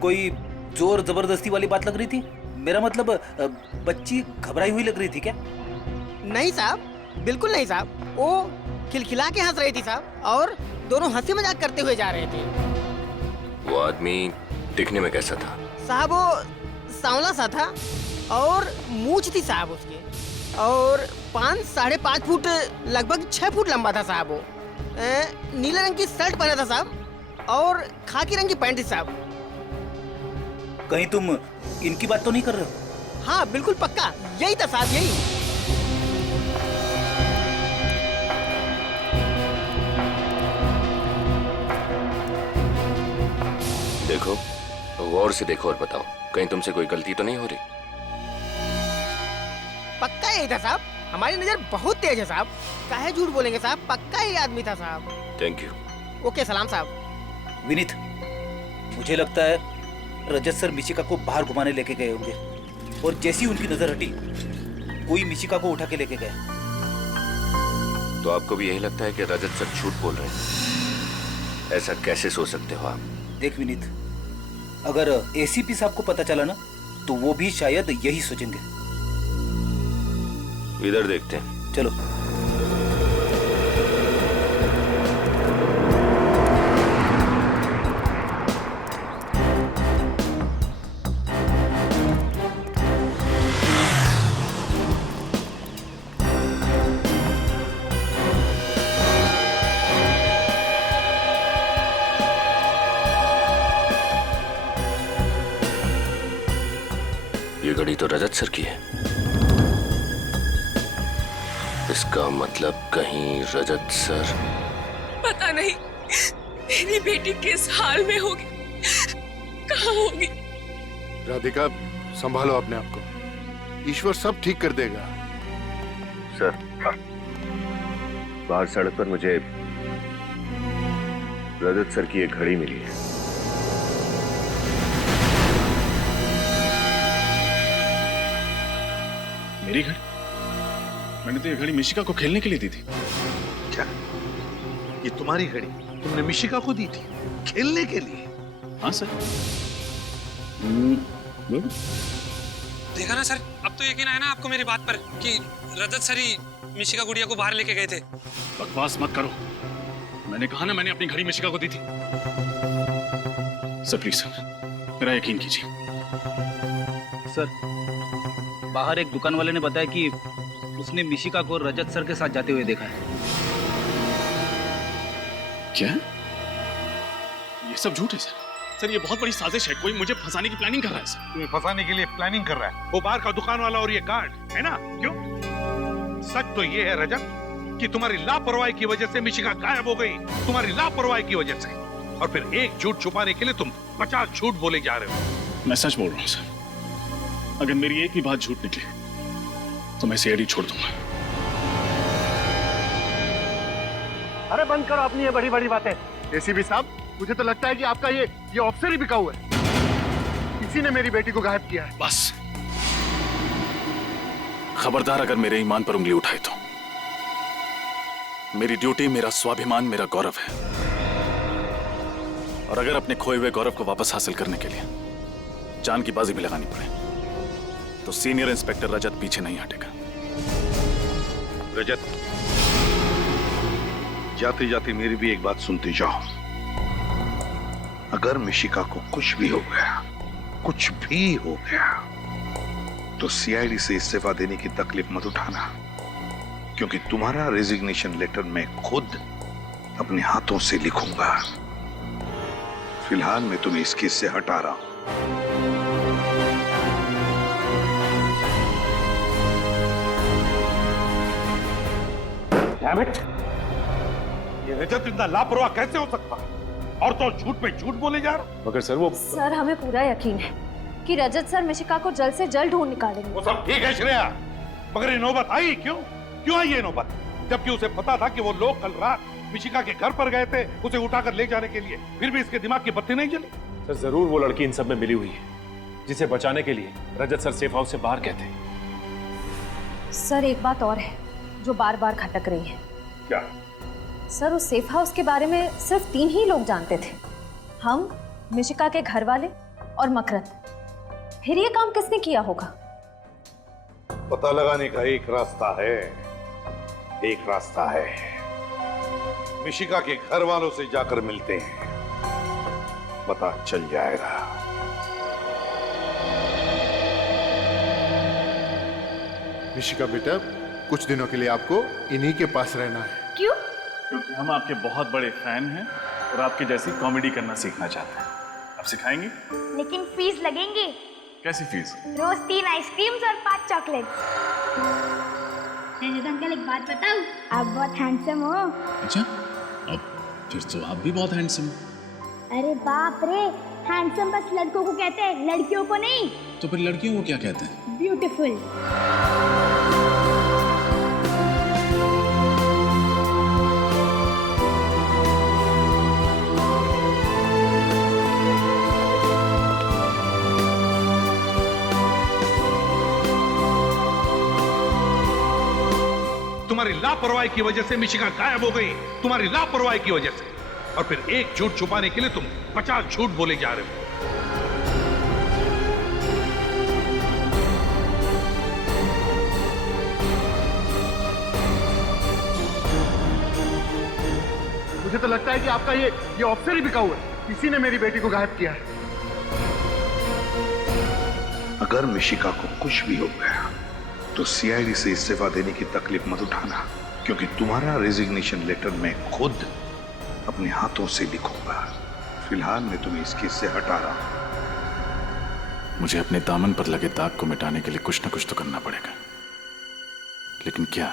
कोई जोर जबरदस्ती वाली बात लग रही थी? मेरा मतलब बच्ची घबराई हुई लग रही थी क्या? नहीं साहब, बिल्कुल नहीं साहब। वो खिलखिला के हंस रही थी साहब और दोनों हंसी मजाक करते हुए जा रहे थे। वो आदमी दिखने में कैसा था? साहब वो सांवला सा था और मूंछ थी साहब उसके, और 5-5.5 फुट लगभग 6 फुट लंबा था साहब। वो नीले रंग की शर्ट पहना था साहब और खाकी रंग की पैंट थी साहब। कहीं तुम इनकी बात तो नहीं कर रहे हो? हाँ बिल्कुल पक्का, यही था साहब, यही। देखो, गौर से देखो और बताओ, कहीं तुमसे कोई गलती तो नहीं हो रही? पक्का यही था साहब, हमारी नजर बहुत तेज है साहब। काहे झूठ बोलेंगे साहब, पक्का यही आदमी था साहब। Thank you. ओके सलाम साहब। विनीत, मुझे लगता है रजत सर मिशिका को बाहर घुमाने लेके गए होंगे और जैसी उनकी नजर हटी कोई मिशिका को उठा के लेके गए। तो आपको भी यही लगता है कि रजत सर झूठ बोल रहे हैं? ऐसा कैसे सोच सकते हो आप? देख विनीत, अगर एसीपी साहब को पता चला ना तो वो भी शायद यही सोचेंगे। इधर देखते हैं। चलो। ये घड़ी तो रजत सर की है। इसका मतलब कहीं रजत सर। पता नहीं मेरी बेटी किस हाल में होगी, कहाँ होगी। राधिका, संभालो अपने आप को, ईश्वर सब ठीक कर देगा। सर, बाहर सड़क पर मुझे रजत सर की एक घड़ी मिली है। मेरी घड़ी? मैंने तो ये घड़ी मिशिका को खेलने के लिए दी थी। क्या ये तुम्हारी घड़ी तुमने मिशिका को दी थी खेलने के लिए? हाँ सर। देखा ना सर, अब तो यकीन आया ना आपको मेरी बात पर कि रजत सर ही मिशिका गुड़िया को बाहर लेके गए थे। बकवास मत करो, मैंने कहा ना मैंने अपनी घड़ी मिशिका को दी थी। सर प्लीज सर, मेरा यकीन कीजिए। सर, बाहर एक दुकान वाले ने बताया कि उसने मिशिका को रजत सर के साथ जाते हुए देखा है। क्या? ये सब झूठ है सर। सर ये बहुत बड़ी साजिश है, कोई मुझे फंसाने की प्लानिंग कर रहा है सर। तुम्हें फंसाने के लिए प्लानिंग कर रहा है वो बाहर का दुकान वाला और ये गार्ड है ना? क्यों? सच तो ये है रजत कि तुम्हारी लापरवाही की वजह से मिशिका गायब हो गई, तुम्हारी लापरवाही की वजह से। और फिर एक झूठ छुपाने के लिए तुम 50 झूठ बोले जा रहे हो। मैं सच बोल रहा हूँ सर, अगर मेरी एक भी बात झूठ निकले तो मैं सीआईडी छोड़ दूंगा। अरे बंद करो अपनी ये बड़ी बड़ी बातें। एसीपी साहब, मुझे तो लगता है कि आपका ये ऑफिसर ही बिकाऊ है। इसी ने मेरी बेटी को गायब किया है। बस खबरदार अगर मेरे ईमान पर उंगली उठाए तो। मेरी ड्यूटी, मेरा स्वाभिमान, मेरा गौरव है, और अगर अपने खोए हुए गौरव को वापस हासिल करने के लिए जान की बाजी भी लगानी पड़े तो सीनियर इंस्पेक्टर रजत पीछे नहीं हटेगा। रजत, जाते जाते मेरी भी एक बात सुनते जाओ। अगर मिशिका को कुछ भी हो गया, कुछ भी हो गया, तो सीआईडी से इस्तीफा देने की तकलीफ मत उठाना, क्योंकि तुम्हारा रेजिग्नेशन लेटर मैं खुद अपने हाथों से लिखूंगा। फिलहाल मैं तुम्हें इस केस से हटा रहा हूं। Damn it! ये रजत इतना लापरवाह कैसे हो सकता है? और तो झूठ पे झूठ बोले जा रहा। मगर सर वो सर, हमें पूरा यकीन है कि रजत सर मिशिका को जल्द से जल्द ढूंढ निकालेंगे। वो सब ठीक है श्रेया, मगर ये नौबत आई क्यों? क्यों आई ये नौबत? जबकि उसे पता था कि वो लोग कल रात मिशिका के घर पर गए थे उसे उठाकर ले जाने के लिए, फिर भी इसके दिमाग की बत्ती नहीं जली। सर जरूर वो लड़की इन सब में मिली हुई है जिसे बचाने के लिए रजत सर सेफ हाउस से बाहर गए थे। सर एक बात और है जो बार बार खटक रही है। क्या? सर उस सेफ हाउस के बारे में सिर्फ 3 ही लोग जानते थे, हम, मिशिका के घर वाले और मकरंद। फिर ये काम किसने किया होगा? पता लगाने का एक रास्ता है, एक रास्ता है। मिशिका के घर वालों से जाकर मिलते हैं, पता चल जाएगा। मिशिका बेटा, कुछ दिनों के लिए आपको इन्हीं के पास रहना है। क्यों? क्योंकि हम आपके बहुत बड़े फैन हैं और आपके जैसी कॉमेडी करना सीखना चाहते हैं। आप सिखाएंगे? लेकिन फीस लगेंगे। कैसी फीस? रोज 3 आइसक्रीम्स और 5 चॉकलेट्स। अंकल एक बात बताऊं, आप बहुत हैंडसम हो। अच्छा, अब फिर तो आप भी बहुत हैंडसम हो। अरे बाप रे, हैंडसम बस लड़कों को कहते हैं, लड़कियों को नहीं। तो फिर लड़कियों को क्या कहते हैं? ब्यूटीफुल। तुम्हारी लापरवाही की वजह से मिशिका गायब हो गई, तुम्हारी लापरवाही की वजह से। और फिर एक झूठ छुपाने के लिए तुम 50 झूठ बोले जा रहे हो। मुझे तो लगता है कि आपका ये ऑफिसर ही बिकाऊ है। इसी ने मेरी बेटी को गायब किया है। अगर मिशिका को कुछ भी हो गया तो सीआईडी से इस्तीफा देने की तकलीफ मत उठाना, क्योंकि तुम्हारा रेजिग्नेशन लेटर मैं खुद अपने हाथों से लिखूंगा। फिलहाल मैं तुम्हें इस केस से हटा रहा हूं। मुझे अपने दामन पर लगे दाग को मिटाने के लिए कुछ न कुछ तो करना पड़ेगा, लेकिन क्या?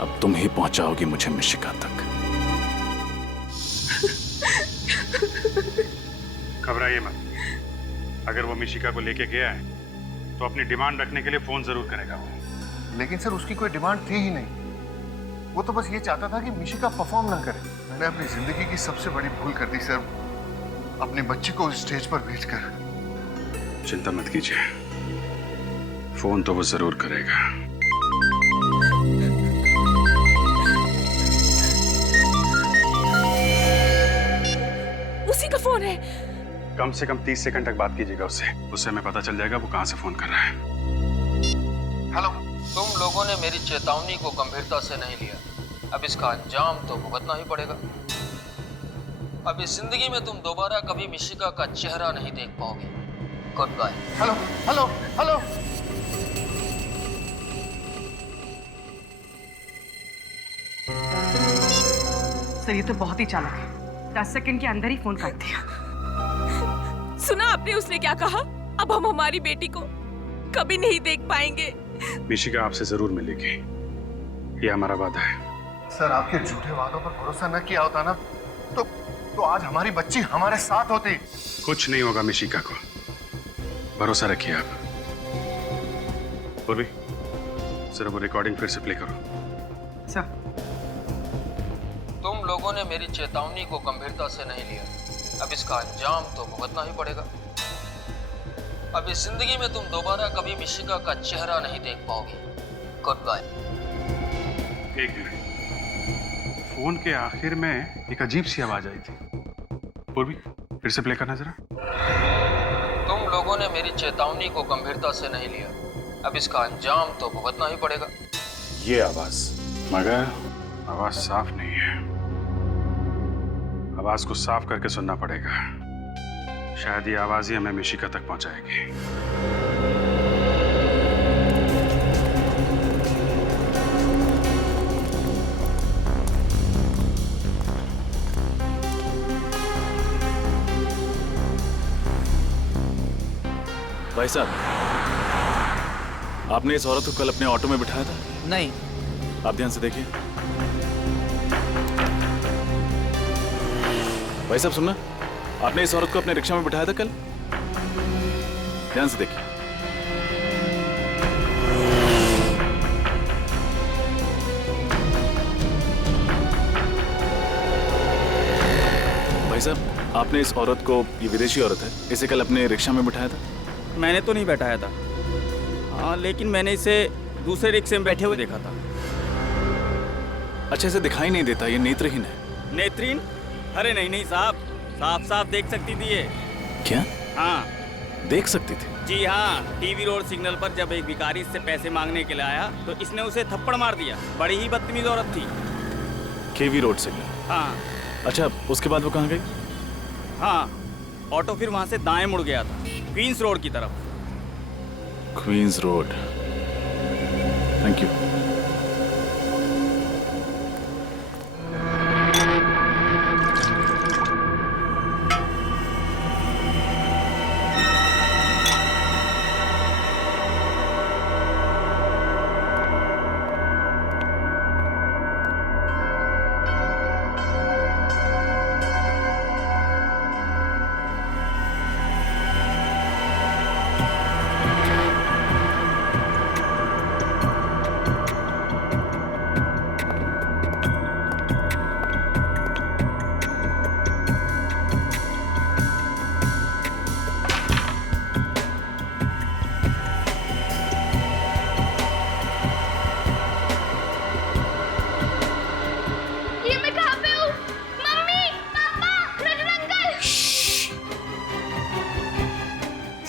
अब तुम ही पहुंचाओगी मुझे मिशिका तक। घबराइए मत। अगर वो मिशिका को लेके गया है तो अपनी डिमांड रखने के लिए फोन जरूर करेगा वो। लेकिन सर उसकी कोई डिमांड थी ही नहीं। वो तो बस ये चाहता था कि मिशिका परफॉर्म ना करे। मैंने अपनी जिंदगी की सबसे बड़ी भूल कर दी सर, अपनी बच्ची को स्टेज पर भेजकर। चिंता मत कीजिए, फोन तो वो जरूर करेगा। उसी का फोन है। कम से कम 30 सेकंड तक बात कीजिएगा उससे। उससे हमें पता चल जाएगा वो कहां से फोन कर रहा है। हेलो। तुम लोगों ने मेरी चेतावनी को गंभीरता से नहीं लिया। अब इसका अंजाम तो भुगतना ही पड़ेगा। अब इस जिंदगी में तुम दोबारा कभी मिशिका का चेहरा नहीं देख पाओगे। Good bye. Hello hello hello. Sir ये तो बहुत ही चालाक है, 10 सेकंड के अंदर ही फोन काट दिया। सुना आपने उसने क्या कहा? अब हम हमारी बेटी को कभी नहीं देख पाएंगे। मिशिका आपसे जरूर मिलेगी, ये हमारा वादा है। सर आपके झूठे वादों पर भरोसा न किया होता ना तो आज हमारी बच्ची हमारे साथ होती। कुछ नहीं होगा मिशिका को, भरोसा रखिए आप। पूर्वी, जरा वो रिकॉर्डिंग फिर से प्ले करो। सर तुम लोगों ने मेरी चेतावनी को गंभीरता से नहीं लिया। अब इसका अंजाम तो भुगतना ही पड़ेगा। अब इस जिंदगी में तुम दोबारा कभी मिशिका का चेहरा नहीं देख पाओगे। Good bye. एक मिनट, फोन के आखिर में एक अजीब सी आवाज आई थी। पूर्वी, फिर से प्ले करना जरा। तुम लोगों ने मेरी चेतावनी को गंभीरता से नहीं लिया। अब इसका अंजाम तो भुगतना ही पड़ेगा। ये आवाज, मगर आवाज साफ नहीं है। आवाज को साफ करके सुनना पड़ेगा। शायद ये आवाज ही हमें मिशिका तक पहुंचाएगी। भाई साहब, आपने इस औरत को कल अपने ऑटो में बिठाया था? नहीं। आप ध्यान से देखिए। भाई साहब सुनना, आपने इस औरत को अपने रिक्शा में बिठाया था कल? ध्यान से देखिए। भाई साहब, आपने इस औरत को, ये विदेशी औरत है, इसे कल अपने रिक्शा में बिठाया था? मैंने तो नहीं बैठाया था। हाँ, लेकिन मैंने इसे दूसरे रिक्शे में बैठे हुए देखा था। अच्छा, इसे दिखाई नहीं देता, ये नेत्रहीन है। नेत्रहीन? अरे नहीं नहीं साहब, साफ साफ देख सकती थी ये। क्या? हाँ देख सकती थी? जी हाँ, टीवी रोड सिग्नल पर जब एक भिखारी इससे पैसे मांगने के लिए आया तो इसने उसे थप्पड़ मार दिया। बड़ी ही बदतमीज औरत थी। केवी रोड सिग्नल? हाँ। अच्छा, उसके बाद वो कहाँ गई? हाँ, ऑटो फिर वहां से दाएं मुड़ गया था, क्वींस रोड की तरफ। Queens Road. Thank you.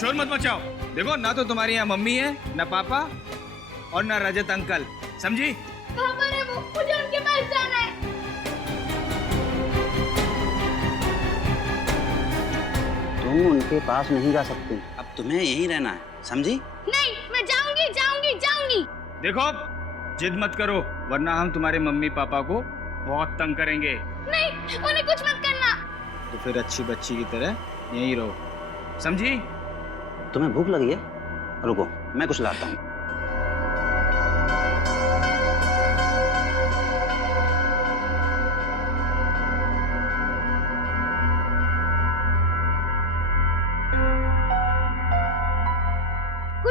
शोर मत मचाओ। देखो, ना तो तुम्हारी यहाँ मम्मी है, ना पापा और ना रजत अंकल, समझी? पापा ने मुझे उनके पास जाना है। तुम उनके पास नहीं जा सकती, अब तुम्हें यहीं रहना है, समझी? नहीं, मैं जाऊंगी जाऊंगी जाऊंगी। देखो, जिद मत करो, वरना हम तुम्हारे मम्मी पापा को बहुत तंग करेंगे। नहीं, उन्हें कुछ मत करना। तो फिर अच्छी बच्ची की तरह यहीं रहो, समझी? तुम्हें भूख लगी है? रुको, मैं कुछ लाता हूँ।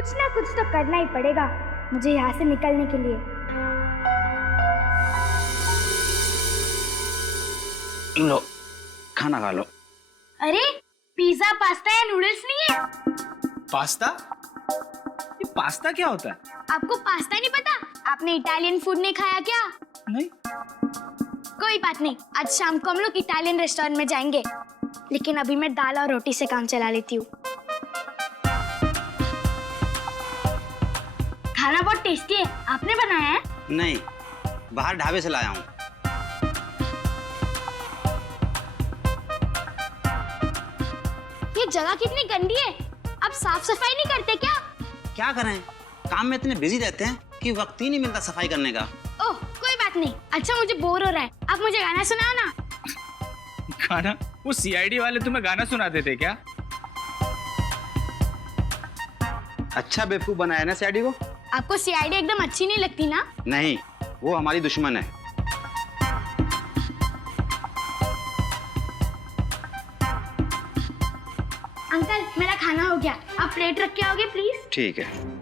कुछ ना कुछ तो करना ही पड़ेगा मुझे यहाँ से निकलने के लिए। लो खाना खा लो। अरे पिज्जा पास्ता या नूडल्स नहीं है? पास्ता? ये पास्ता क्या होता है? आपको पास्ता नहीं पता? आपने इटालियन फूड नहीं खाया क्या? नहीं। कोई बात नहीं, आज शाम को हम लोग इटालियन रेस्टोरेंट में जाएंगे, लेकिन अभी मैं दाल और रोटी से काम चला लेती हूँ। खाना बहुत टेस्टी है, आपने बनाया है? नहीं, बाहर ढाबे से लाया हूँ। ये जगह कितनी गंदी है, आप साफ सफाई नहीं करते क्या? क्या करें, काम में इतने बिजी रहते हैं कि वक्त ही नहीं मिलता सफाई करने का। ओह कोई बात नहीं। अच्छा मुझे बोर हो रहा है, आप मुझे गाना सुनाओ ना। गाना? वो सीआईडी वाले तुम्हें गाना सुनाते थे क्या? अच्छा बेवकूफ बनाया ना सीआईडी को। आपको सीआईडी एकदम अच्छी नहीं लगती ना? नहीं, वो हमारी दुश्मन है। अंकल मेरा खाना हो गया, आप प्लेट रख के आओगे प्लीज? ठीक है।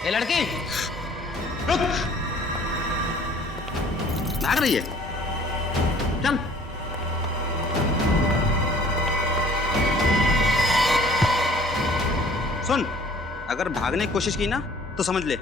ए लड़की, रुक! भाग रही है, चल। सुन, अगर भागने की कोशिश की ना तो समझ ले।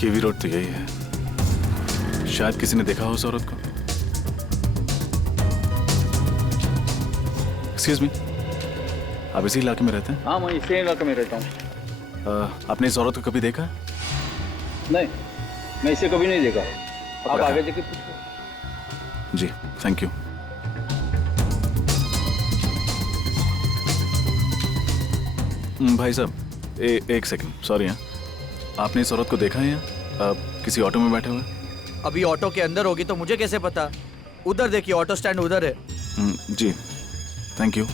केवी रोड तो यही है। शायद किसी ने देखा हो उस औरत को। एक्सक्यूज मी, आप इसी इलाके में रहते हैं? हाँ, मैं इसी इलाके में रहता हूँ। आपने इस औरत को कभी देखा? नहीं, मैं इसे कभी नहीं देखा। आप आगे जाके पूछो। जी, थैंक यू। भाई साहब, एक सेकंड, सॉरी। हाँ, आपने इस औरत को देखा है यहाँ किसी ऑटो में बैठे हुए? अभी ऑटो के अंदर होगी तो मुझे कैसे पता? उधर देखिए, ऑटो स्टैंड उधर है। जी, थैंक यू।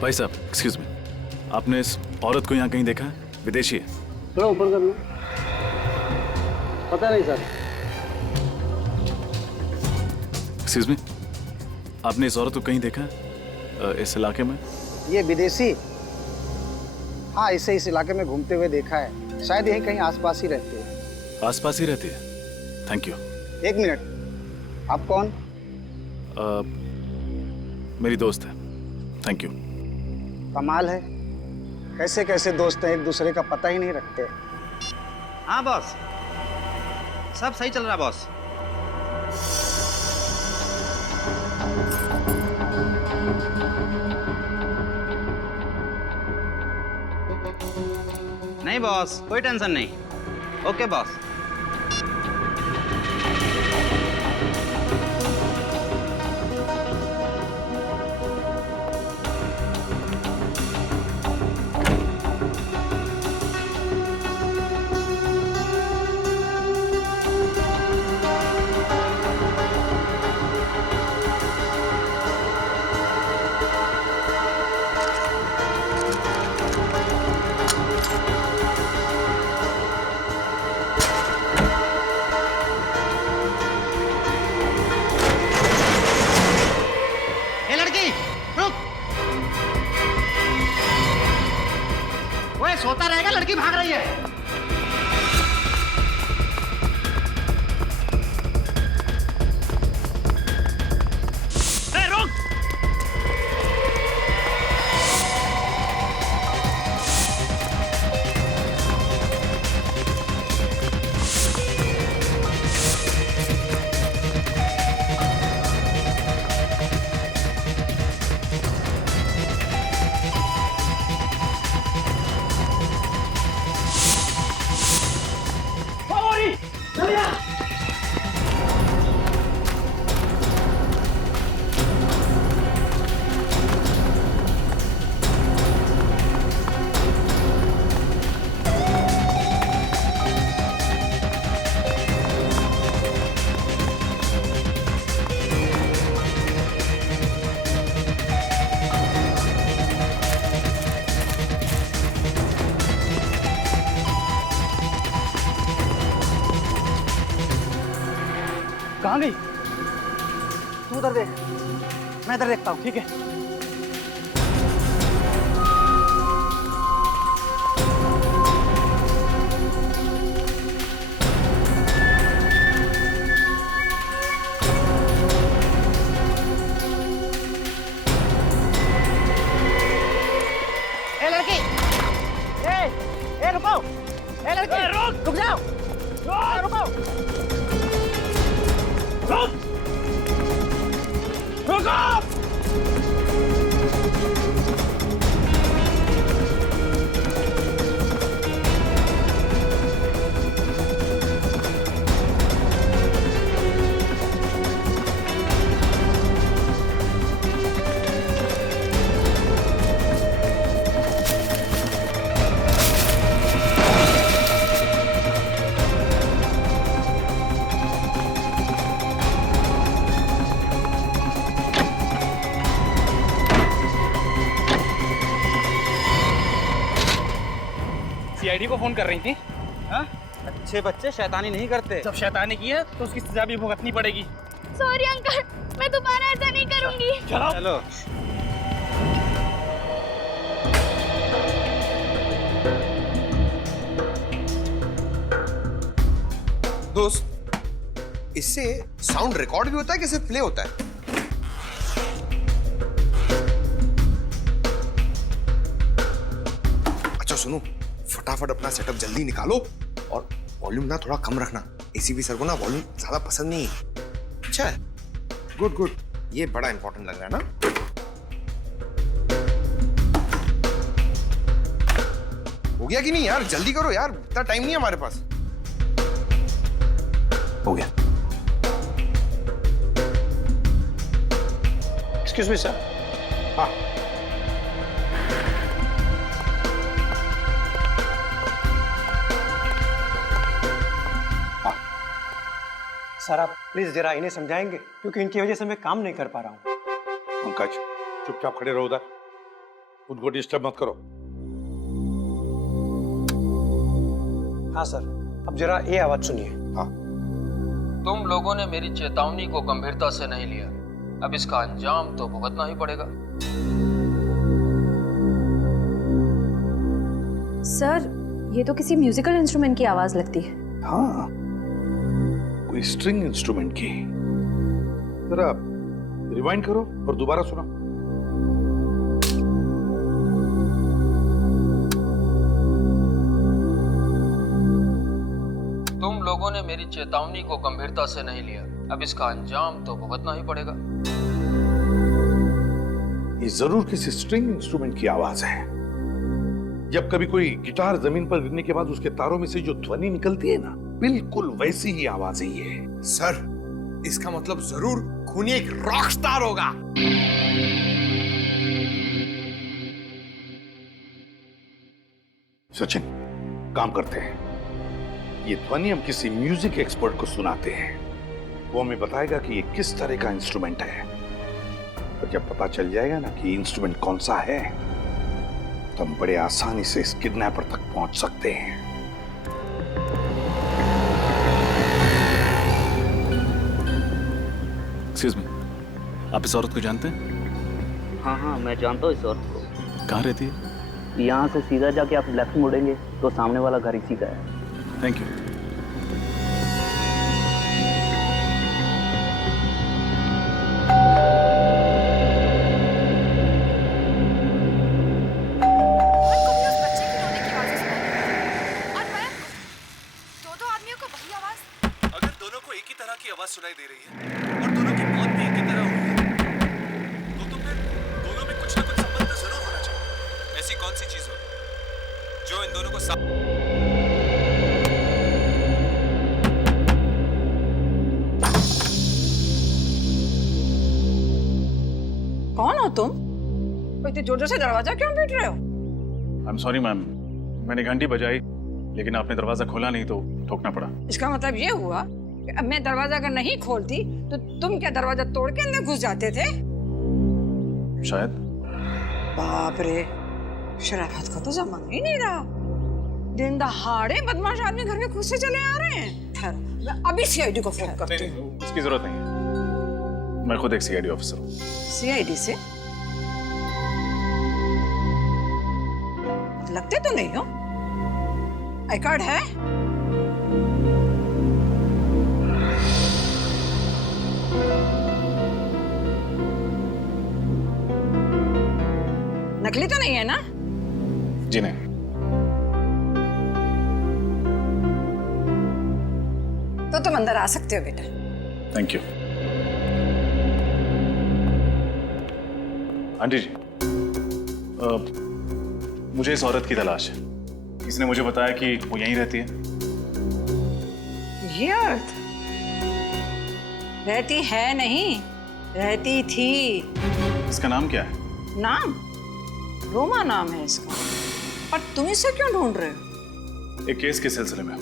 भाई साहब, एक्सक्यूज मी, आपने इस औरत को यहाँ कहीं देखा है? विदेशी है? थोड़ा ऊपर कर लो। पता नहीं सर। एक्सक्यूज मी, आपने इस औरत को कहीं देखा है इस इलाके में? ये विदेशी? हाँ, इसे इस इलाके में घूमते हुए देखा है। शायद यहीं कहीं आसपास ही रहती है। आसपास ही रहती है? Thank you. एक मिनट, आप कौन? मेरी दोस्त है। Thank you. कमाल है, कैसे कैसे दोस्त हैं, एक दूसरे का पता ही नहीं रखते। हाँ बॉस, सब सही चल रहा बॉस। नहीं बॉस, कोई टेंशन नहीं। Okay boss. है, सोता रहेगा, लड़की भाग रही है। कहाँ गई? तू उधर देख, मैं इधर देखता हूँ, ठीक है? ए लड़की, ए रुको, ए लड़की, रुक जाओ, रुको, रुको! सीआईडी को फोन कर रही थी। हाँ? अच्छे बच्चे शैतानी नहीं करते। जब शैतानी की है तो उसकी सजा भी भुगतनी पड़ेगी। सॉरी अंकल, मैं दोबारा ऐसा नहीं करूंगी। चलो चलो। दोस्त, इससे साउंड रिकॉर्ड भी होता है कि सिर्फ प्ले होता है? अच्छा सुनो, फटाफट अपना सेटअप जल्दी निकालो और वॉल्यूम ना थोड़ा कम रखना। एसीपी सर को ना वॉल्यूम ज्यादा पसंद नहीं है। अच्छा है, गुड गुड, ये बड़ा इंपॉर्टेंट लग रहा है ना। हो गया कि नहीं यार? जल्दी करो यार, इतना टाइम नहीं है हमारे पास। हो गया। Excuse me sir. हाँ, सर आप प्लीज जरा इन्हें समझाएंगे, क्योंकि इनकी वजह से मैं काम नहीं कर पा रहा हूँ। पंकज, चुपचाप खड़े रहो उधर, उनको डिस्टर्ब मत करो। हाँ सर, अब जरा ये आवाज सुनिए। हाँ। तुम लोगों ने मेरी चेतावनी को गंभीरता से नहीं लिया, अब इसका अंजाम तो भुगतना ही पड़ेगा। सर, ये तो किसी म्यूजिकल इंस्ट्रूमेंट की आवाज लगती है। हाँ, कोई स्ट्रिंग इंस्ट्रूमेंट की। जरा रिवाइंड करो और दोबारा सुनो। तुम लोगों ने मेरी चेतावनी को गंभीरता से नहीं लिया, अब इसका अंजाम तो भुगतना ही पड़ेगा। ये जरूर किसी स्ट्रिंग इंस्ट्रूमेंट की आवाज है। जब कभी कोई गिटार जमीन पर गिरने के बाद उसके तारों में से जो ध्वनि निकलती है ना, बिल्कुल वैसी ही आवाज है ये। सर, इसका मतलब जरूर खूनी एक रॉक स्टार होगा। सचिन, काम करते हैं, ये ध्वनि हम किसी म्यूजिक एक्सपर्ट को सुनाते हैं। वो हमें बताएगा कि ये किस तरह का इंस्ट्रूमेंट है। और जब पता चल जाएगा ना कि इंस्ट्रूमेंट कौन सा है, तो हम बड़े आसानी से इस किडनैपर तक पहुंच सकते हैं। एक्सक्यूज मी, आप इस औरत को जानते हैं? हाँ हाँ, मैं जानता हूँ इस औरत को। कहाँ रहती है? यहाँ से सीधा जाके आप लेफ्ट मुड़ेंगे तो सामने वाला घर इसी का है। Thank you. सुनाई दे रही है और दोनों की मौत भी एक ही तरह हुई है, तो फिर दोनों में कुछ ना कुछ संबंध जरूर होना चाहिए। ऐसी कौन सी चीज होगी जो इन दोनों को कौन हो तुम? इतने जोर जोर से दरवाजा क्यों पीट रहे हो? आई एम सॉरी मैम, मैंने घंटी बजाई लेकिन आपने दरवाजा खोला नहीं तो ठोकना पड़ा। इसका मतलब ये हुआ कि अब मैं दरवाजा अगर नहीं खोलती तो तुम क्या दरवाजा तोड़ के अंदर घुस जाते थे? शायद। बाप रे, शराफत का तो जमाना ही नहीं रहा। दिन दहाड़े बदमाश आदमी घर में खुद से चले आ रहे हैं। ठहरो, मैं अभी सीआईडी को फोन करती हूँ। उसकी जरूरत नहीं है, मैं खुद एक सीआईडी ऑफिसर हूँ। सीआईडी से? लगते तो नहीं हो। आई कार्ड है? नकली तो नहीं है ना? जी नहीं। तो तुम अंदर आ सकते हो बेटा। Thank you. आंटी जी, मुझे इस औरत की तलाश है। इसने मुझे बताया कि वो यहीं रहती है। ये औरत रहती है नहीं, रहती थी। इसका नाम क्या है? नाम? रोमा नाम है इसका। पर तुम इसे क्यों ढूंढ रहे हो? एक केस के सिलसिले में।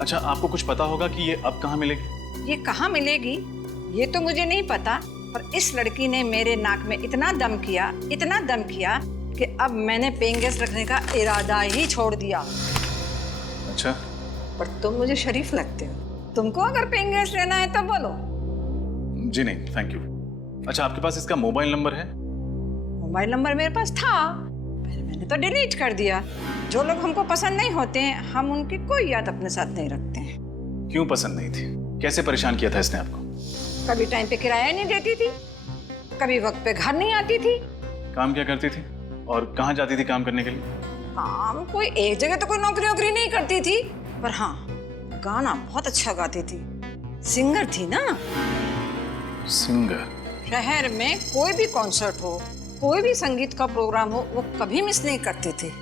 अच्छा, आपको कुछ पता होगा कि ये अब कहाँ मिलेगी? ये कहाँ मिलेगी ये तो मुझे नहीं पता, पर इस लड़की ने मेरे नाक में इतना दम किया कि अब मैंने पेइंग गेस्ट रखने का इरादा ही छोड़ दिया। अच्छा। पर तुम मुझे शरीफ लगते हो। तुमको अगर पेइंग गेस्ट लेना है तो बोलो। जी नहीं, थैंक यू। अच्छा, आपके पास इसका मोबाइल नंबर है? मोबाइल नंबर मेरे पास था, पहले मैंने तो डिलीट कर दिया। जो लोग हमको पसंद नहीं होते हैं, हम उनकी कोई याद अपने साथ नहीं रखते हैं। क्यों पसंद नहीं थी? कैसे परेशान किया था इसने आपको? कभी टाइम पे किराया नहीं देती थी, कभी वक्त पे घर नहीं आती थी। काम क्या करती थी और कहाँ जाती थी काम करने के लिए? काम कोई एक जगह तो कोई नौकरी नहीं करती थी, पर हाँ, गाना बहुत अच्छा गाती थी। सिंगर थी ना। सिंगर? शहर में कोई भी कॉन्सर्ट हो, कोई भी संगीत का प्रोग्राम हो, वो कभी मिस नहीं करती थी।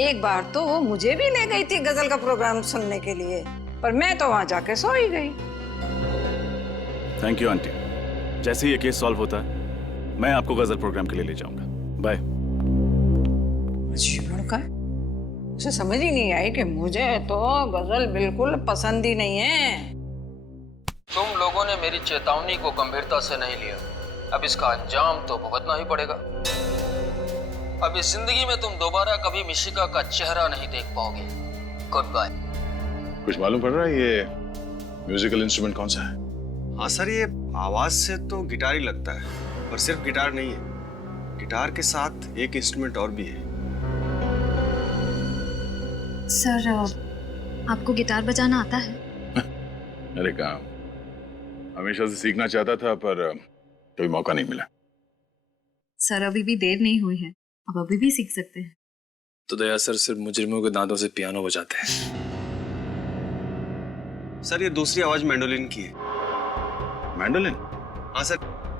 एक बार तो वो मुझे भी ले गई थी गजल का प्रोग्राम सुनने के लिए, पर मैं तो वहां जाके सो ही गई। Thank you aunty. जैसे ही ये केस सॉल्व होता है मैं आपको गजल प्रोग्राम के लिए ले जाऊंगा। बाय। अजीब लड़का है, उसे समझ ही नहीं आई कि मुझे तो गजल बिल्कुल पसंद ही नहीं है। तुम लोगों ने मेरी चेतावनी को गंभीरता से नहीं लिया, अब इसका अंजाम तो भुगतना ही पड़ेगा। अब इस जिंदगी में तुम दोबारा कभी मिशिका का चेहरा नहीं देख पाओगे। Good bye. कुछ मालूम पड़ रहा है ये म्यूजिकल इंस्ट्रूमेंट कौन सा है? हाँ सर, ये आवाज से तो गिटार ही लगता है, पर सिर्फ गिटार नहीं है। गिटार के साथ एक इंस्ट्रूमेंट और भी है। सर, आपको गिटार बजाना आता है? अरे काम हमेशा से सीखना चाहता था पर कोई मौका नहीं मिला। सर, अभी भी देर नहीं हुई है, अब अभी भी सीख सकते हैं। तो दया सर सिर्फ मुजरिमों के दांतों से पियानो बजाते हैं। सर, ये दूसरी आवाज मैंडोलिन की है। मैंडोलिन? हाँ सर।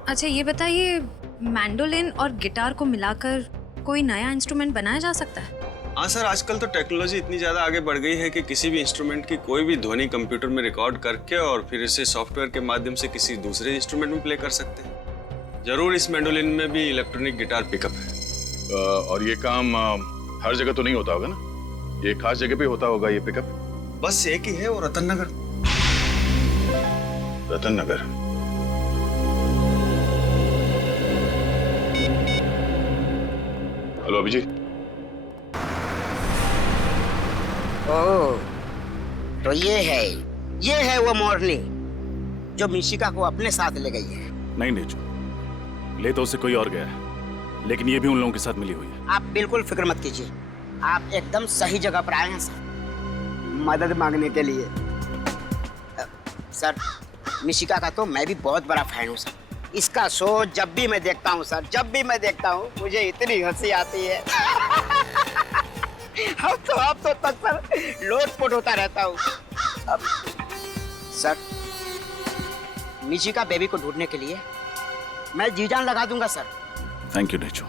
अच्छा, ये बताइए, मैंडोलिन और गिटार को मिलाकर कोई नया इंस्ट्रूमेंट बनाया जा सकता है? हाँ सर, आजकल तो टेक्नोलॉजी इतनी ज्यादा आगे बढ़ गई है कि किसी भी इंस्ट्रूमेंट की कोई भी ध्वनि कंप्यूटर में रिकॉर्ड करके और फिर इसे सॉफ्टवेयर के माध्यम से किसी दूसरे इंस्ट्रूमेंट में प्ले कर सकते हैं। जरूर इस मैंडोलिन में भी इलेक्ट्रॉनिक गिटार पिकअप है। और ये काम हर जगह तो नहीं होता होगा ना? ये खास जगह पे होता होगा ये पिकअप? बस एक ही है, वो रतन नगर। रतन नगर? हेलो अभिजीत। ओह, तो ये है वो मोरनी जो मिशिका को अपने साथ ले गई है। नहीं नेचू, ले तो उसे कोई और गया है। लेकिन ये भी उन लोगों के साथ मिली हुई है। आप बिल्कुल फिक्र मत कीजिए, आप एकदम सही जगह पर आए हैं सर, मदद मांगने के लिए। सर, मिशिका का तो मैं भी बहुत बड़ा फैन हूँ सर। इसका शो जब भी मैं देखता हूँ सर, जब भी मैं देखता हूँ मुझे इतनी हंसी आती है। अब तो तक सर लोटपोट होता रहता हूँ। अब सर, मिशिका बेबी को ढूंढने के लिए मैं जी जान लगा दूंगा सर। Thank you नेचो।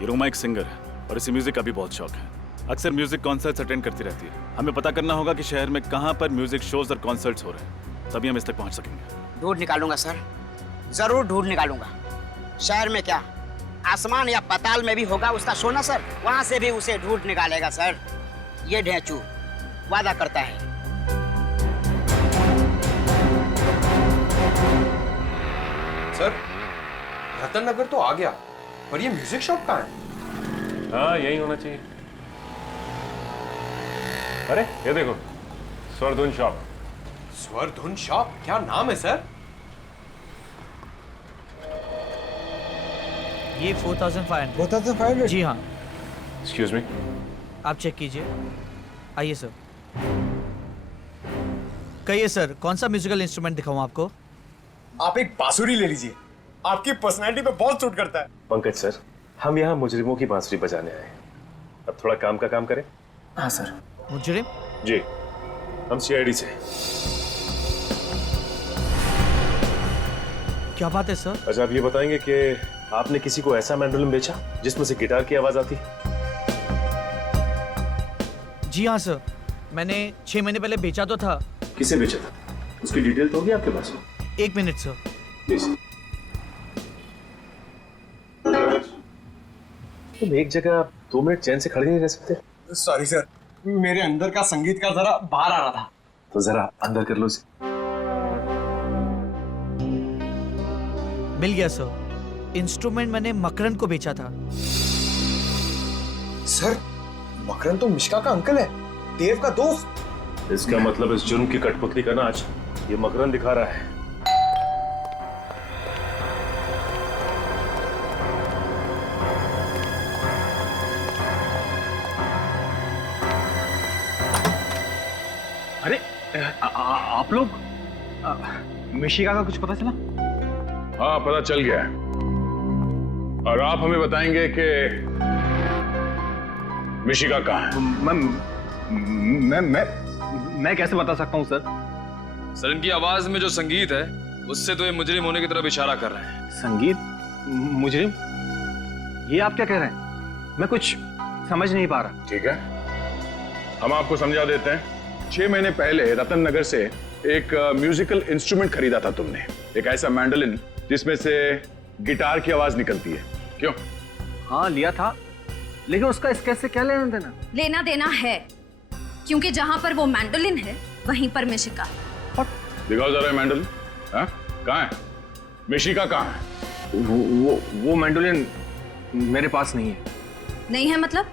ये रोमा एक सिंगर है और इसे म्यूजिक का भी बहुत शौक है। अक्सर म्यूजिक कॉन्सर्ट्स अटेंड करती रहती है। हमें पता करना होगा कि शहर में कहाँ पर म्यूजिक शोज और कॉन्सर्ट्स हो रहे हैं, तभी हम इस तक पहुँच सकेंगे। ढूंढ निकालूंगा सर, जरूर ढूंढ निकालूंगा। शहर में क्या, आसमान या पाताल में भी होगा उसका शो ना सर, वहां से भी उसे ढूंढ निकालेगा सर। ये ढेंचू वादा करता है। सर, रतन नगर तो आ गया, पर ये म्यूजिक शॉप कहाँ है? हाँ, यही होना चाहिए। अरे ये देखो, स्वरधुन शॉप। स्वरधुन शॉप? क्या नाम है सर? ये 4500। 4500? जी हाँ। Excuse me. आप चेक कीजिए। आइए सर। कहिए सर, कौन सा म्यूजिकल इंस्ट्रूमेंट दिखाऊं आपको? आप एक बांसुरी ले लीजिए, आपकी पर्सनैलिटी पे बहुत सूट करता है। पंकज सर, हम यहाँ मुजरिमों की बांसुरी बजाने आए हैं। अब थोड़ा काम का काम करें। हाँ सर। मुजरिम? जी, हम सीआईडी से। क्या बात है सर? अच्छा, आप ये बताएंगे कि आपने किसी को ऐसा मैंडोलिन बेचा जिसमें से गिटार की आवाज आती? जी हाँ सर, मैंने 6 महीने पहले बेचा तो था। किसे बेचा था? उसकी डिटेल तो होगी आपके पास? 1 मिनट सर। प्लीज। तुम एक जगह 2 मिनट चैन से खड़े नहीं रह सकते? सॉरी सर, मेरे अंदर का संगीत का जरा बाहर आ रहा था। तो जरा अंदर कर लो इसे। मिल गया सर। इंस्ट्रूमेंट मैंने मकरन को बेचा था। सर, मकरन तो मिशिका का अंकल है, देव का दोस्त। इसका मतलब इस जुर्म की कठपुतली का नाच ये मकरन दिखा रहा है। अरे आप लोग मिशिका का कुछ पता चला? हाँ, पता चल गया है। और आप हमें बताएंगे कि मिशिका कहाँ है? मैं कैसे बता सकता हूँ सर? सर, इनकी आवाज में जो संगीत है उससे तो ये मुजरिम होने की तरफ इशारा कर रहे हैं। संगीत? मुजरिम? ये आप क्या कह रहे हैं? मैं कुछ समझ नहीं पा रहा। ठीक है, हम आपको समझा देते हैं। 6 महीने पहले रतन नगर से एक म्यूजिकल इंस्ट्रूमेंट खरीदा था तुमने, एक ऐसा मैंडोलिन जिसमें से गिटार की आवाज निकलती है। क्यों? हाँ, लिया था, लेकिन उसका इस केस से क्या लेना देना? लेना देना है, क्योंकि जहां पर वो मैंडोलिन है वहीं पर मिशिका। दिखाओ जरा मैंडोलिन। हाँ, कहाँ है? मिशिका कहाँ है? वो मैंडोलिन मेरे पास नहीं है। नहीं है मतलब?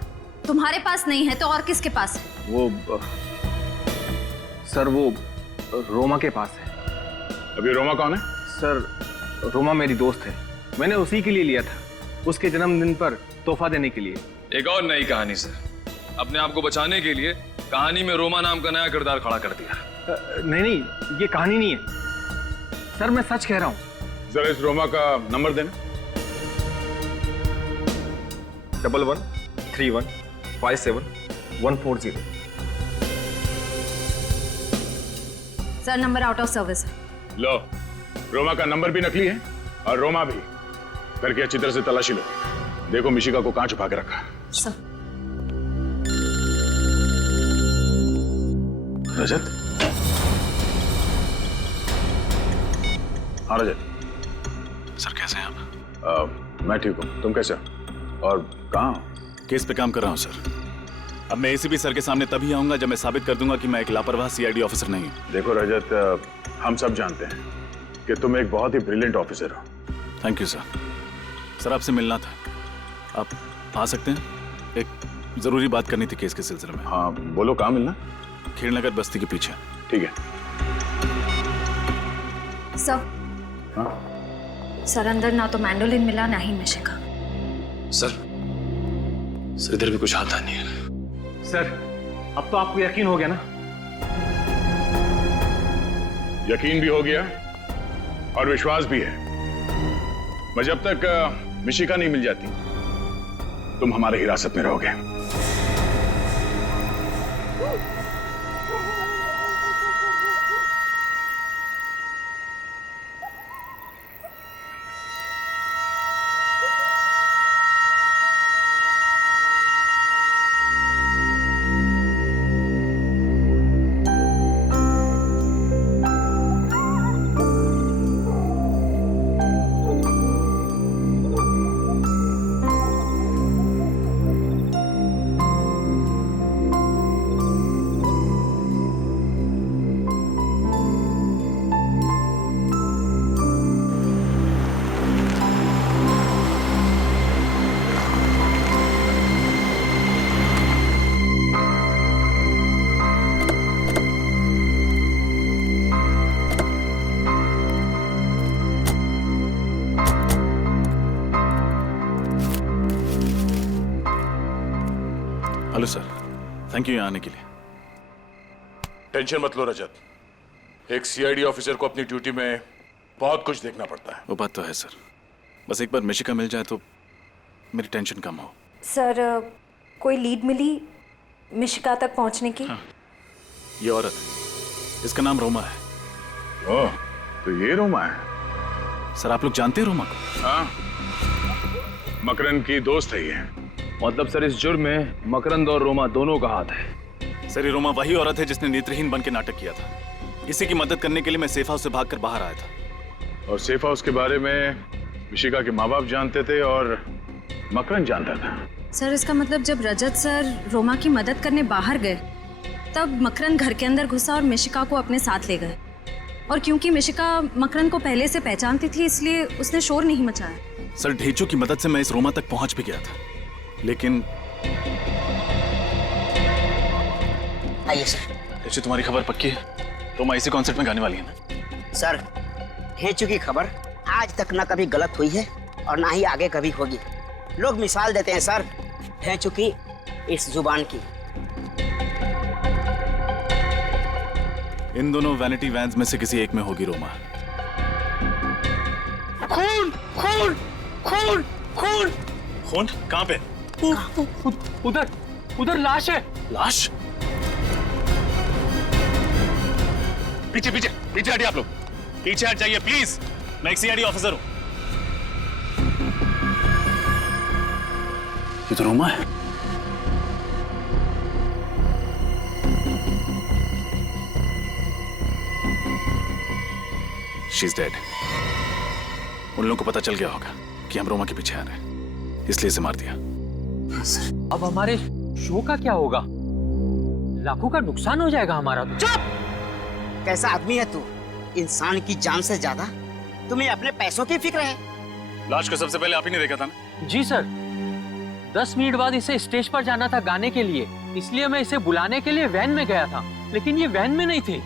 तुम्हारे पास नहीं है तो और किसके पास है? वो सर, वो रोमा के पास है। अभी रोमा कौन है? सर, रोमा मेरी दोस्त है, मैंने उसी के लिए लिया था, उसके जन्मदिन पर तोहफा देने के लिए। एक और नई कहानी सर, अपने आप को बचाने के लिए कहानी में रोमा नाम का नया किरदार खड़ा कर दिया। नहीं, ये कहानी नहीं है सर, मैं सच कह रहा हूँ। जरा इस रोमा का नंबर देना। 113157 sir, number out of service है। लो, रोमा का नंबर भी नकली है और रोमा भी। करके अच्छी तरह से तलाशी लो, देखो मिशिका को कहां छुपा के रखा। सर। रजत? हाँ रजत। सर कैसे हैं आप? मैं ठीक हूँ, तुम कैसे हो? और कहाँ हो? केस पे काम कर रहा हूँ सर। अब मैं एसीपी सर के सामने तभी आऊंगा जब मैं साबित कर दूंगा कि मैं एक लापरवाह सीआईडी ऑफिसर नहीं हूँ। देखो रजत, हम सब जानते हैं कि तुम एक बहुत ही ब्रिलियंट ऑफिसर हो। Thank you sir. सर आपसे मिलना था, आप आ सकते हैं? एक जरूरी बात करनी थी केस के सिलसिले में। हाँ बोलो, कहाँ मिलना? खेड़नगर बस्ती के पीछे। ठीक है। सर। हाँ? सर, अंदर ना तो मैंडोलिन मिला ना ही मिशिका। सर इधर भी कुछ आता नहीं है। सर अब तो आपको यकीन हो गया ना? यकीन भी हो गया और विश्वास भी है। मैं जब तक मिशिका नहीं मिल जाती तुम हमारे हिरासत में रहोगे। हेलो सर, थैंक यू यहाँ आने के लिए। टेंशन मत लो रजत, एक सीआईडी ऑफिसर को अपनी ड्यूटी में बहुत कुछ देखना पड़ता है। वो बात तो है सर, बस एक बार मिशिका मिल जाए तो मेरी टेंशन कम हो। सर कोई लीड मिली मिशिका तक पहुंचने की? हाँ, ये औरत है, इसका नाम रोमा है। ओह, तो ये रोमा है? सर आप लोग जानते हैं रोमा को? हाँ, मकरन की दोस्त है ये। मतलब सर इस जुर्म में मकरंद और रोमा दोनों का हाथ है। सर ये रोमा वही औरत है जिसने नेत्रहीन बन के नाटक किया था। इसी की मदद करने के लिए मैं सेफ हाउस से भागकर बाहर आया था। और सेफ हाउस के बारे में मिशिका के माँ बाप जानते थे और मकरन जानता था। सर इसका मतलब जब रजत सर रोमा की मदद करने बाहर गए तब मकरन घर के अंदर घुसा और मिशिका को अपने साथ ले गए। और क्योंकि मिशिका मकरन को पहले से पहचानती थी इसलिए उसने शोर नहीं मचाया। सर ढेंचू की मदद से मैं इस रोमा तक पहुंच भी गया था, लेकिन आइए सर। ढेंचू तुम्हारी खबर पक्की है? रोमा इसी कॉन्सर्ट में गाने वाली है ना? सर ढेंचू की खबर आज तक ना कभी गलत हुई है और ना ही आगे कभी होगी। लोग मिसाल देते हैं सर ढेंचू की इस जुबान की। इन दोनों वैनिटी वैन्स में से किसी एक में होगी रोमा। खून खून खून खून खून कहाँ पे? उधर उधर लाश है। लाश? पीछे पीछे पीछे हटिए आप लोग, पीछे हट जाइए प्लीज। मैं एक सीआईडी ऑफिसर हूं। ये तो रोमा है। She is dead. उन लोगों को पता चल गया होगा कि हम रोमा के पीछे आ रहे हैं, इसलिए इसे मार दिया। अब हमारे शो का क्या होगा? लाखों का नुकसान हो जाएगा हमारा। चुप! कैसा आदमी है तू? इंसान की जान से ज्यादा तुम्हें अपने पैसों की फिक्र है। लाश को सबसे पहले आप ही ने देखा था ना? जी सर, 10 मिनट बाद इसे स्टेज पर जाना था गाने के लिए, इसलिए मैं इसे बुलाने के लिए वैन में गया था, लेकिन ये वैन में नहीं थी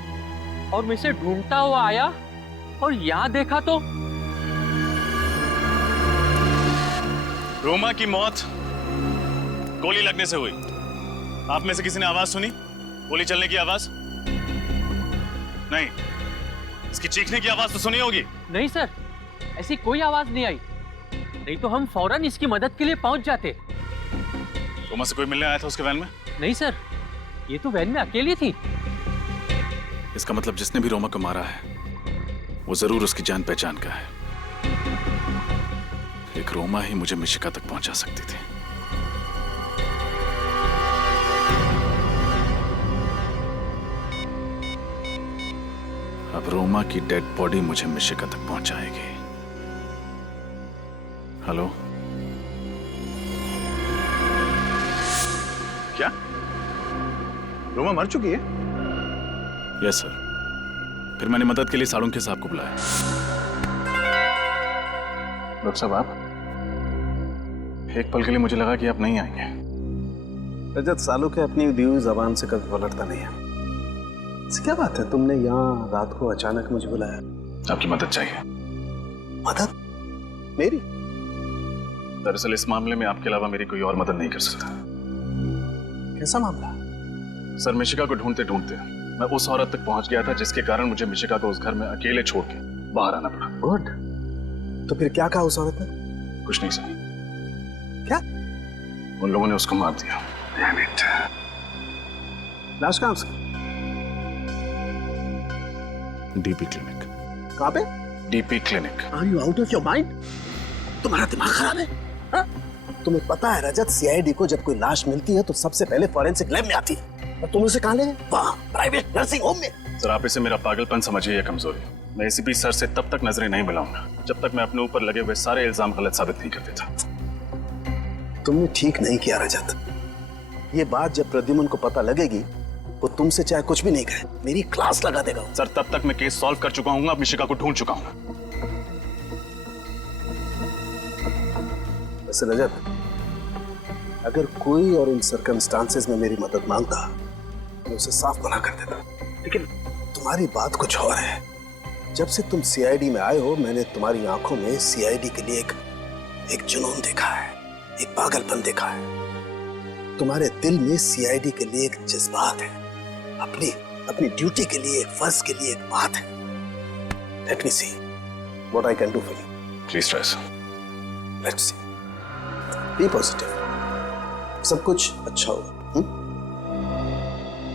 और मैं इसे ढूंढता हुआ आया और यहाँ देखा तो रोमा की मौत गोली लगने से हुई। आप में से किसी ने आवाज सुनी? गोली चलने की आवाज? नहीं। इसकी चीखने की आवाज तो सुनी होगी? नहीं सर, ऐसी कोई आवाज नहीं आई, नहीं तो हम फौरन इसकी मदद के लिए पहुंच जाते। रोमा से कोई मिलने आया था उसके वैन में? नहीं सर, ये तो वैन में अकेली थी। इसका मतलब जिसने भी रोमा को मारा है वो जरूर उसकी जान पहचान का है। एक रोमा ही मुझे मिशिका तक पहुंचा सकती थी। अब रोमा की डेड बॉडी मुझे मिशिका तक पहुंचाएगी। हेलो? क्या रोमा मर चुकी है? Yes sir. फिर मैंने मदद के लिए सालुंखे साहब को बुलाया। डॉक्टर साहब आप? एक पल के लिए मुझे लगा कि आप नहीं आएंगे। रजत, सालू के अपनी दी हुई जबान से कभी पलटता नहीं है। इससे क्या बात है, तुमने यहाँ रात को अचानक मुझे बुलाया? आपकी मदद चाहिए। मदद? मेरी? दरअसल इस मामले में आपके अलावा मेरी कोई और मदद नहीं कर सकता। कैसा मामला? सर, मिशिका को ढूंढते ढूंढते मैं उस औरत तक पहुंच गया था जिसके कारण मुझे मिशिका को उस घर में अकेले छोड़ के बाहर आना पड़ा। गुड। तो फिर क्या कहा उस औरत ने? कुछ नहीं सर। क्या? उन लोगों ने उसको मार दिया। Damn it. लाश कहाँ उसकी? DP clinic. कहाँ पे? DP clinic. Are you out of your mind? तुम्हारा दिमाग खराब है? हाँ? तुम्हें पता है रजत, सीआईडी को जब कोई लाश मिलती है तो सबसे पहले फॉरेंसिक लैब में आती है, और तुम उसे कहाँ ले गए? वहाँ प्राइवेट नर्सिंग होम में। सर, आप इसे मेरा पागलपन समझिए या कमजोरी। मैं एसीपी सर से तब तक नजरें नहीं मिलाऊंगा जब तक मैं अपने ऊपर लगे हुए सारे इल्जाम गलत साबित नहीं कर देता। तुमने ठीक नहीं किया रजत। ये बात जब प्रद्युमन को पता लगेगी, वो तुमसे चाहे कुछ भी नहीं कहे, मेरी क्लास लगा देगा। सर, तब तक मैं केस सॉल्व कर चुका हूँ, अब मिशिका को ढूंढ चुका हूँ। वैसे रजत, अगर कोई और इन सर्कमस्टांसेस में मेरी मदद मांगता, मैं उसे साफ मना कर देता। लेकिन तुम्हारी बात कुछ और है। जब से तुम सीआईडी में आए हो, मैंने तुम्हारी आंखों में सीआईडी के लिए एक जुनून देखा है, एक पागलपन देखा है। तुम्हारे दिल में सीआईडी के लिए एक जज्बात है, अपनी ड्यूटी के लिए, एक फर्ज के लिए एक बात है। Let me see what I can do for you. Please try sir. Let's see. Be positive, सब कुछ अच्छा होगा।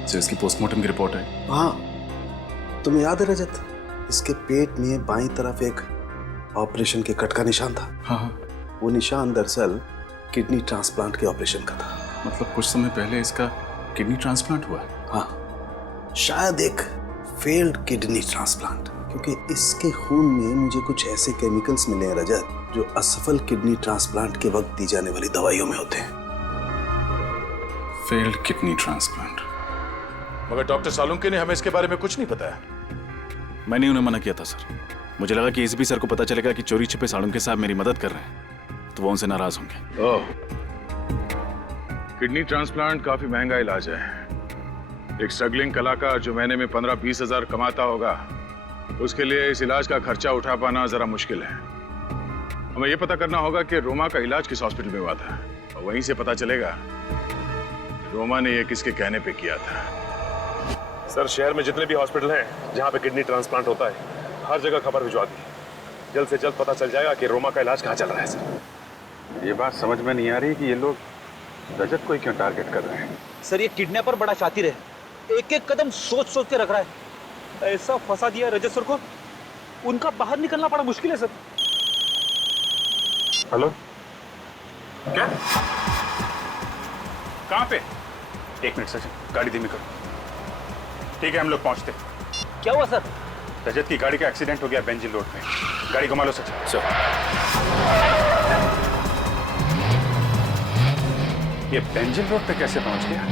सर, इसकी पोस्टमार्टम की रिपोर्ट है। हाँ, तुम्हें याद है रजत, इसके पेट में बाईं तरफ एक ऑपरेशन के कट का निशान था। हाँ। वो निशान दरअसल किडनी ट्रांसप्लांट के ऑपरेशन का था। मतलब कुछ समय पहले इसका किडनी ट्रांसप्लांट हुआ? हाँ, शायद एक फेल्ड किडनी ट्रांसप्लांट, क्योंकि इसके खून में मुझे कुछ ऐसे केमिकल्स मिले हैं रजत, जो असफल किडनी ट्रांसप्लांट के वक्त दी जाने वाली दवाइयों में होते हैं। Failed kidney transplant. मगर डॉक्टर सालुंके ने हमें इसके बारे में कुछ नहीं बताया। मैंने उन्हें मना किया था सर। मुझे लगा कि एसीपी सर को पता चलेगा कि चोरी छिपे सालुंके साहब मेरी मदद कर रहे हैं, तो वो उनसे नाराज होंगे। ओह, किडनी ट्रांसप्लांट काफी महंगा इलाज है। एक स्ट्रगलिंग कलाकार जो महीने में 15-20 हजार कमाता होगा, उसके लिए इस इलाज का खर्चा उठा पाना जरा मुश्किल है। हमें यह पता करना होगा कि रोमा का इलाज किस हॉस्पिटल में हुआ था, और वहीं से पता चलेगा रोमा ने यह किसके कहने पे किया था। सर, शहर में जितने भी हॉस्पिटल हैं जहां पे किडनी ट्रांसप्लांट होता है, हर जगह खबर भिजवा दी। जल्द से जल्द पता चल जाएगा कि रोमा का इलाज कहाँ चल रहा है। सर, ये बात समझ में नहीं आ रही कि ये लोग रजत को ही क्यों टारगेट कर रहे हैं। सर, ये किडनैपर बड़ा शातिर है, एक एक कदम सोच सोच के रख रहा है। ऐसा फंसा दिया रजत सर को, उनका बाहर निकलना बड़ा मुश्किल है सर। हेलो, क्या? कहाँ पे? एक मिनट सर, गाड़ी धीमी करो। ठीक है, हम लोग पहुंचते। क्या हुआ सर? रजत की गाड़ी का एक्सीडेंट हो गया बेंजिल रोड पे। गाड़ी घुमा लो सर। ये बेंजिल रोड पे कैसे पहुंच गया?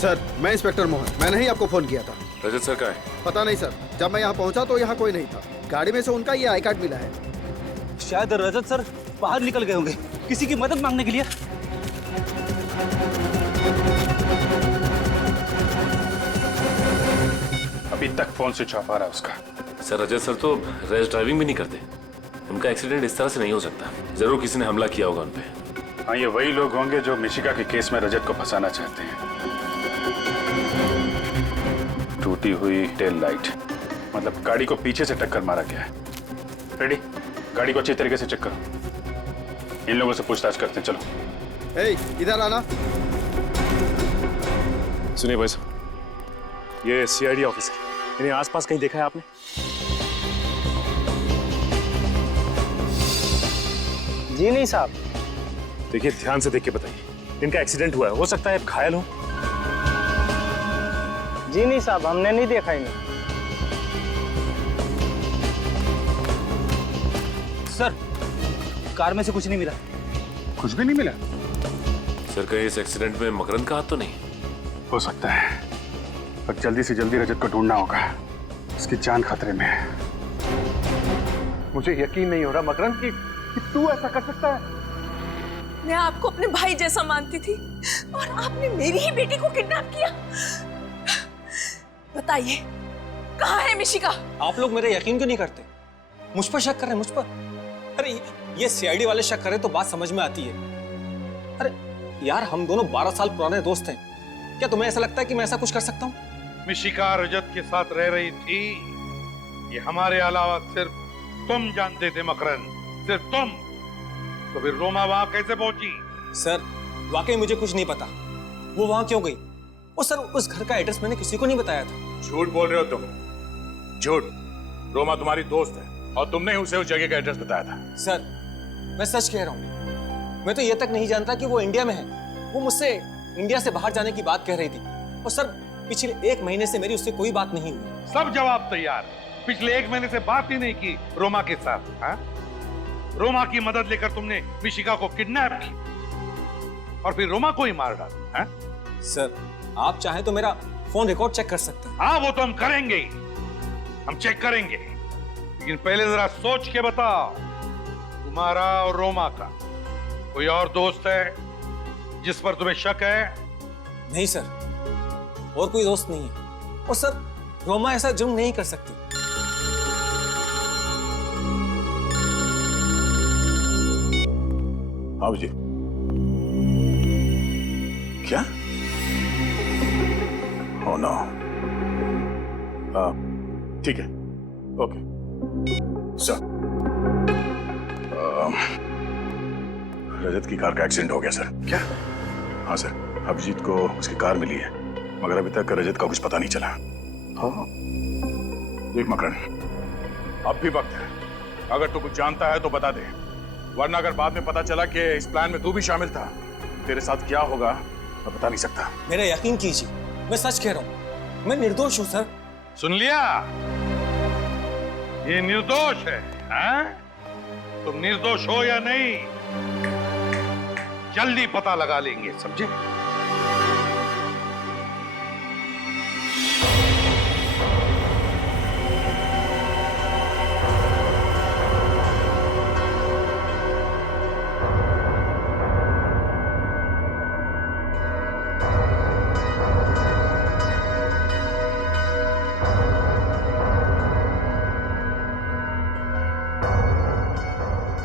सर, मैं इंस्पेक्टर मोहन, मैंने ही आपको फोन किया था। रजत सर कहाँ है? पता नहीं सर, जब मैं यहाँ पहुँचा तो यहाँ कोई नहीं था। गाड़ी में से उनका ये आई कार्ड मिला है। शायद रजत सर बाहर निकल गए होंगे किसी की मदद मांगने के लिए। अभी तक फोन स्विच ऑफ आ रहा है उसका। सर, रजत सर तो रैश ड्राइविंग भी नहीं करते। उनका एक्सीडेंट इस तरह से नहीं हो सकता। जरूर किसी ने हमला किया होगा उन पे। हाँ, ये वही लोग होंगे जो मिशिका के केस में रजत को फंसाना चाहते हैं। टूटी हुई टेल लाइट, मतलब गाड़ी को पीछे से टक्कर मारा गया है। रेडी, गाड़ी को अच्छी तरीके से चेक करो। इन लोगों से पूछताछ करते हैं। चलो। इधर आना। सुनिए भाई साहब, ये सीआईडी ऑफिस है। इन्हें आसपास कहीं देखा है आपने? जी नहीं साहब। देखिए, ध्यान से देख के बताइए। इनका एक्सीडेंट हुआ है, हो सकता है आप घायल हो। जी नहीं साहब, हमने नहीं देखा इन्हें। सर, कार में से कुछ नहीं मिला। कुछ भी नहीं मिला? सर, कहीं इस एक्सीडेंट में मकरंद का हाथ तो नहीं? हो सकता है, पर जल्दी से जल्दी रजत को ढूंढना होगा। उसकी जान खतरे में है। मुझे यकीन नहीं हो रहा मकरंद कि तू ऐसा कर सकता है। मैं आपको अपने भाई जैसा मानती थी और आपने मेरी ही बेटी को किडनैप किया। बताइए, कहाँ है मिशिका? आप लोग मेरे यकीन क्यों नहीं करते? मुझ पर शक कर रहे हैं, मुझ पर? अरे ये सीआईडी वाले शक कर रहे तो बात समझ में आती है। अरे यार, हम दोनों 12 साल पुराने दोस्त हैं। क्या तुम्हें ऐसा लगता है कि मैं ऐसा कुछ कर सकता हूँ? मिशिका रजत के साथ रह रही थी, ये हमारे अलावा सिर्फ तुम जानते थे मकरन, सिर्फ तुम। तो फिर रोमा वहां कैसे पहुंची? सर वाकई मुझे कुछ नहीं पता, वो वहां क्यों गई? और सर उस घर का एड्रेस मैंने किसी को नहीं बताया था। झूठ बोल रहे हो तुम, झूठ। रोमा तुम्हारी दोस्त है और तुमने ही उसे उस जगह का एड्रेस बताया था। सर मैं सच कह रहा हूँ, मैं तो ये तक नहीं जानता कि वो इंडिया में है। वो मुझसे इंडिया से बाहर जाने की बात कह रही थी और सर पिछले 1 महीने से मेरी उससे कोई बात नहीं हुई। सब जवाब तैयार। पिछले 1 महीने से बात ही नहीं की रोमा के साथ। हाँ? रोमा की मदद लेकर तुमने मिशिका को किडनैप की और फिर रोमा को ही मार डाला। हाँ? सर आप चाहें तो मेरा फोन रिकॉर्ड चेक कर सकते हैं। हाँ वो तो हम करेंगे ही, हम चेक करेंगे, लेकिन पहले जरा सोच के बताओ, तुम्हारा और रोमा का कोई और दोस्त है जिस पर तुम्हें शक है? नहीं सर, और कोई दोस्त नहीं है। और सर रोमा ऐसा जुर्म नहीं कर सकती। हाँ जी। क्या? Oh no. ठीक है, ओके सर। रजत की कार का एक्सीडेंट हो गया सर। क्या? हाँ सर, अभिजीत को उसकी कार मिली है, मगर अभी तक रजत का कुछ पता नहीं चला। हाँ देख मकरन, अब भी वक्त है, अगर तू कुछ जानता है तो बता दे, वरना अगर बाद में पता चला कि इस प्लान में तू भी शामिल था, तेरे साथ क्या होगा मैं बता नहीं सकता। मेरा यकीन कीजिए, मैं सच कह रहा हूँ, मैं निर्दोष हूँ सर। सुन लिया? ये निर्दोष है। हाँ? तुम निर्दोष हो या नहीं, जल्दी पता लगा लेंगे, समझे?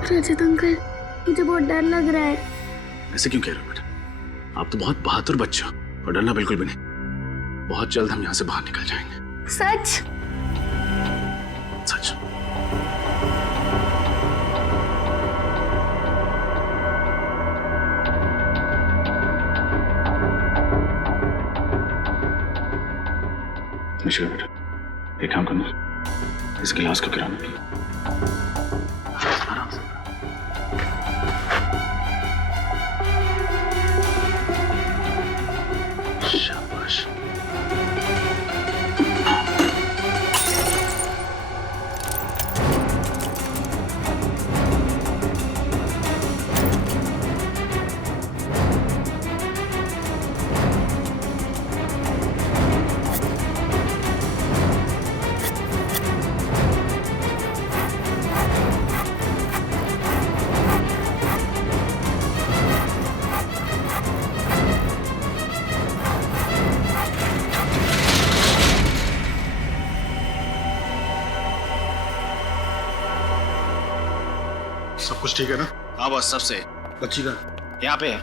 रजत अंकल, मुझे बहुत डर लग रहा है। ऐसे क्यों कह रहे हो बेटा? आप तो बहुत बहादुर बच्चे हो और डरना बिल्कुल भी नहीं। बहुत जल्द हम यहाँ से बाहर निकल जाएंगे। सच? सच। मिश्रा बेटा, एक काम करना, इस गिलास को गिराना। आराम से। शाबाश। सब कुछ ठीक है ना? हाँ बस, सबसे। बच्ची का यहाँ पे है।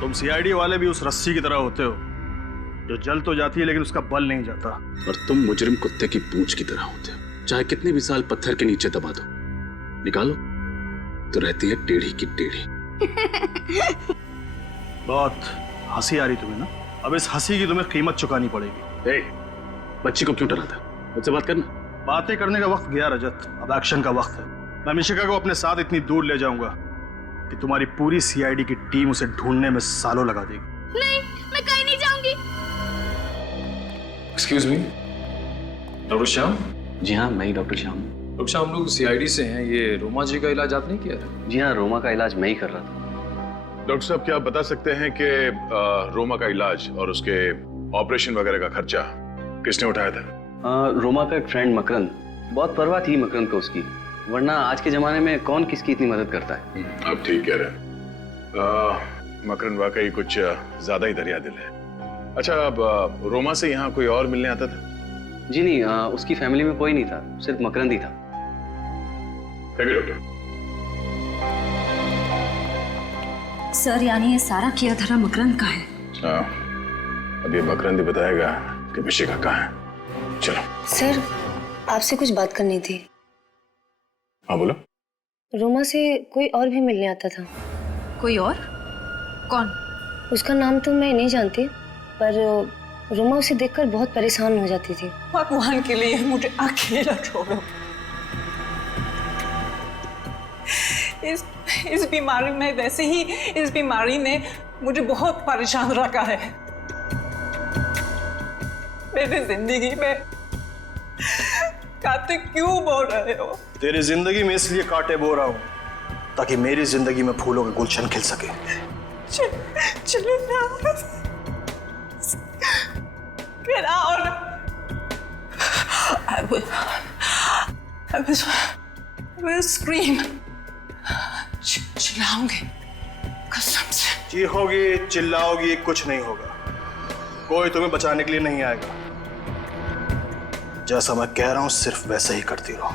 तुम सीआईडी वाले भी उस रस्सी की तरह होते हो जो जल तो जाती है लेकिन उसका बल नहीं जाता। और तुम मुजरिम कुत्ते की पूंछ की तरह होते हो, चाहे कितने भी साल पत्थर के नीचे दबा दो, निकालो तो रहती है टेढ़ी की टेढ़ी। बहुत हंसी आ रही तुम्हें ना? अब इस हंसी की तुम्हें कीमत चुकानी पड़ेगी। बच्ची को क्यों डराता? मुझसे बात करना। बातें करने का वक्त गया रजत, अब एक्शन का वक्त है। मैं मिशिका को अपने साथ इतनी दूर ले जाऊंगा कि तुम्हारी पूरी सीआईडी की टीम उसे ढूंढने में सालों लगा देगी। नहीं, मैं कहीं नहीं जाऊंगी। Excuse me, doctor Shyam? जी हाँ, मैं ही डॉक्टर श्याम। डॉक्टर श्याम, हम लोग सीआईडी से हैं। ये रोमा जी का इलाज आपने किया था? जी हाँ, रोमा का इलाज मैं ही कर रहा था। डॉक्टर साहब, क्या आप बता सकते हैं कि रोमा का इलाज और उसके ऑपरेशन वगैरह का खर्चा किसने उठाया था? रोमा का एक फ्रेंड मकरंद, बहुत परवाह थी मकरंद को उसकी, वरना आज के जमाने में कौन किसकी इतनी मदद करता है। आप ठीक कह रहे हैं। मकरन वाकई कुछ ज्यादा ही दरिया दिल है। अच्छा, अब रोमा से यहाँ कोई और मिलने आता था? जी नहीं, उसकी फैमिली में कोई नहीं था, सिर्फ मकरंद ही था। Thank you doctor. सर यानी ये सारा किया धरा मकरंद का है? हाँ, अब ये मकरंद ही बताएगा कि मिशिका कहाँ है। चलो। सर, आपसे कुछ बात करनी थी। हाँ बोलो। रोमा से कोई और भी मिलने आता था। कोई और? कौन? उसका नाम तो मैं नहीं जानती, पर रोमा उसे देखकर बहुत परेशान हो जाती थी। भगवान के लिए मुझे अकेला छोड़ो। इस बीमारी में, वैसे ही इस बीमारी ने मुझे बहुत परेशान रखा है। मेरी जिंदगी में कांटे क्यों बो रहे हो? तेरी जिंदगी में इसलिए कांटे बो रहा हूँ ताकि मेरी जिंदगी में फूलों का गुलशन खिल सके। चलो ना। Get out! I will scream. चिल्लाऊंगी कसम से। चीखोगी, चिल्लाओगी, कुछ नहीं होगा। कोई तुम्हें बचाने के लिए नहीं आएगा। जैसा मैं कह रहा हूं सिर्फ वैसा ही करती रहो।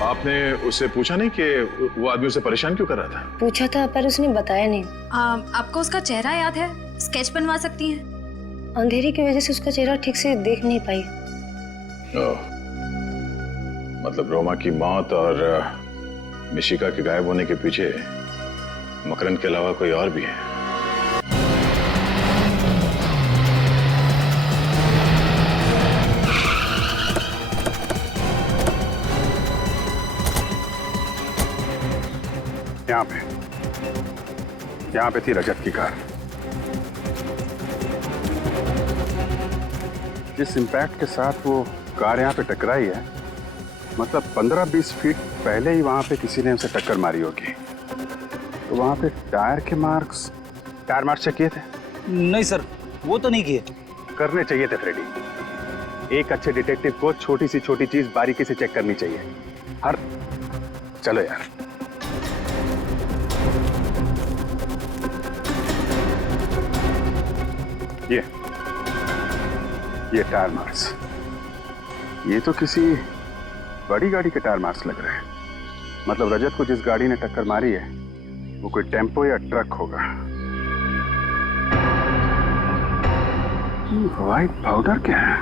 आपने उससे पूछा नहीं कि वो आदमी उसे परेशान क्यों कर रहा था? पूछा था पर उसने बताया नहीं। आपको उसका चेहरा याद है? स्केच बनवा सकती हैं? अंधेरे की वजह से उसका चेहरा ठीक से देख नहीं पाई। मतलब रोमा की मौत और मिशिका के गायब होने के पीछे मकरंद के अलावा कोई और भी है। यहाँ पे थी रजत की कार। जिस इम्पैक्ट के साथ वो कार यहाँ पे टकराई है, मतलब 15-20 फीट पहले ही वहाँ पे किसी ने उसे टक्कर मारी होगी। तो वहाँ पे टायर मार्क्स चेक किए थे? नहीं सर, वो तो नहीं किए। करने चाहिए थे फ्रेडी। एक अच्छे डिटेक्टिव को छोटी सी छोटी चीज बारीकी से चेक करनी चाहिए। चलो यार। ये टायर मार्क्स, ये तो किसी बड़ी गाड़ी के टायर मार्क्स लग रहे हैं। मतलब रजत को जिस गाड़ी ने टक्कर मारी है वो कोई टेम्पो या ट्रक होगा। व्हाइट पाउडर क्या है?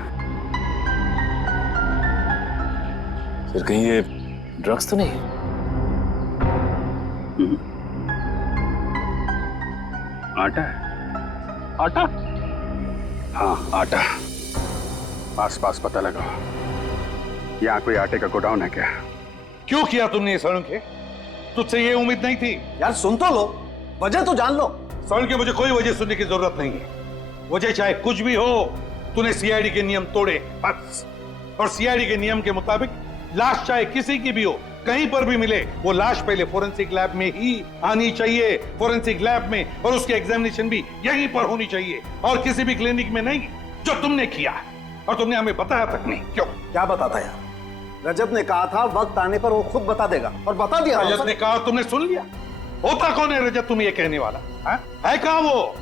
सर कहीं ये ड्रग्स तो नहीं? आटा है? आटा? हाँ आटा। आस पास पता लगाओ। यहाँ कोई आटे का गोडाउन है क्या? क्यों किया तुमने ये सड़के? तुझसे ये उम्मीद नहीं थी। यार सुन तो लो, वजह तो जान लो। सड़के मुझे कोई वजह सुनने की जरूरत नहीं है। वजह चाहे कुछ भी हो, तूने सीआईडी के नियम तोड़े बस। और सीआईडी के नियम के मुताबिक लाश चाहे किसी की भी हो, कहीं पर भी मिले, वो लाश पहले फोरेंसिक लैब में ही आनी चाहिए, फोरेंसिक लैब में, और उसकी एग्जामिनेशन भी यहीं पर होनी चाहिए और किसी भी क्लिनिक में नहीं, जो तुमने किया। और तुमने हमें बताया तक नहीं। क्यों? क्या बताता यार? रजत ने कहा था वक्त आने पर वो खुद बता देगा, और बता दिया। रजत ने कहा, तुमने सुन लिया? होता कौन है रजत तुम्हें ये कहने वाला? है कहाँ वो?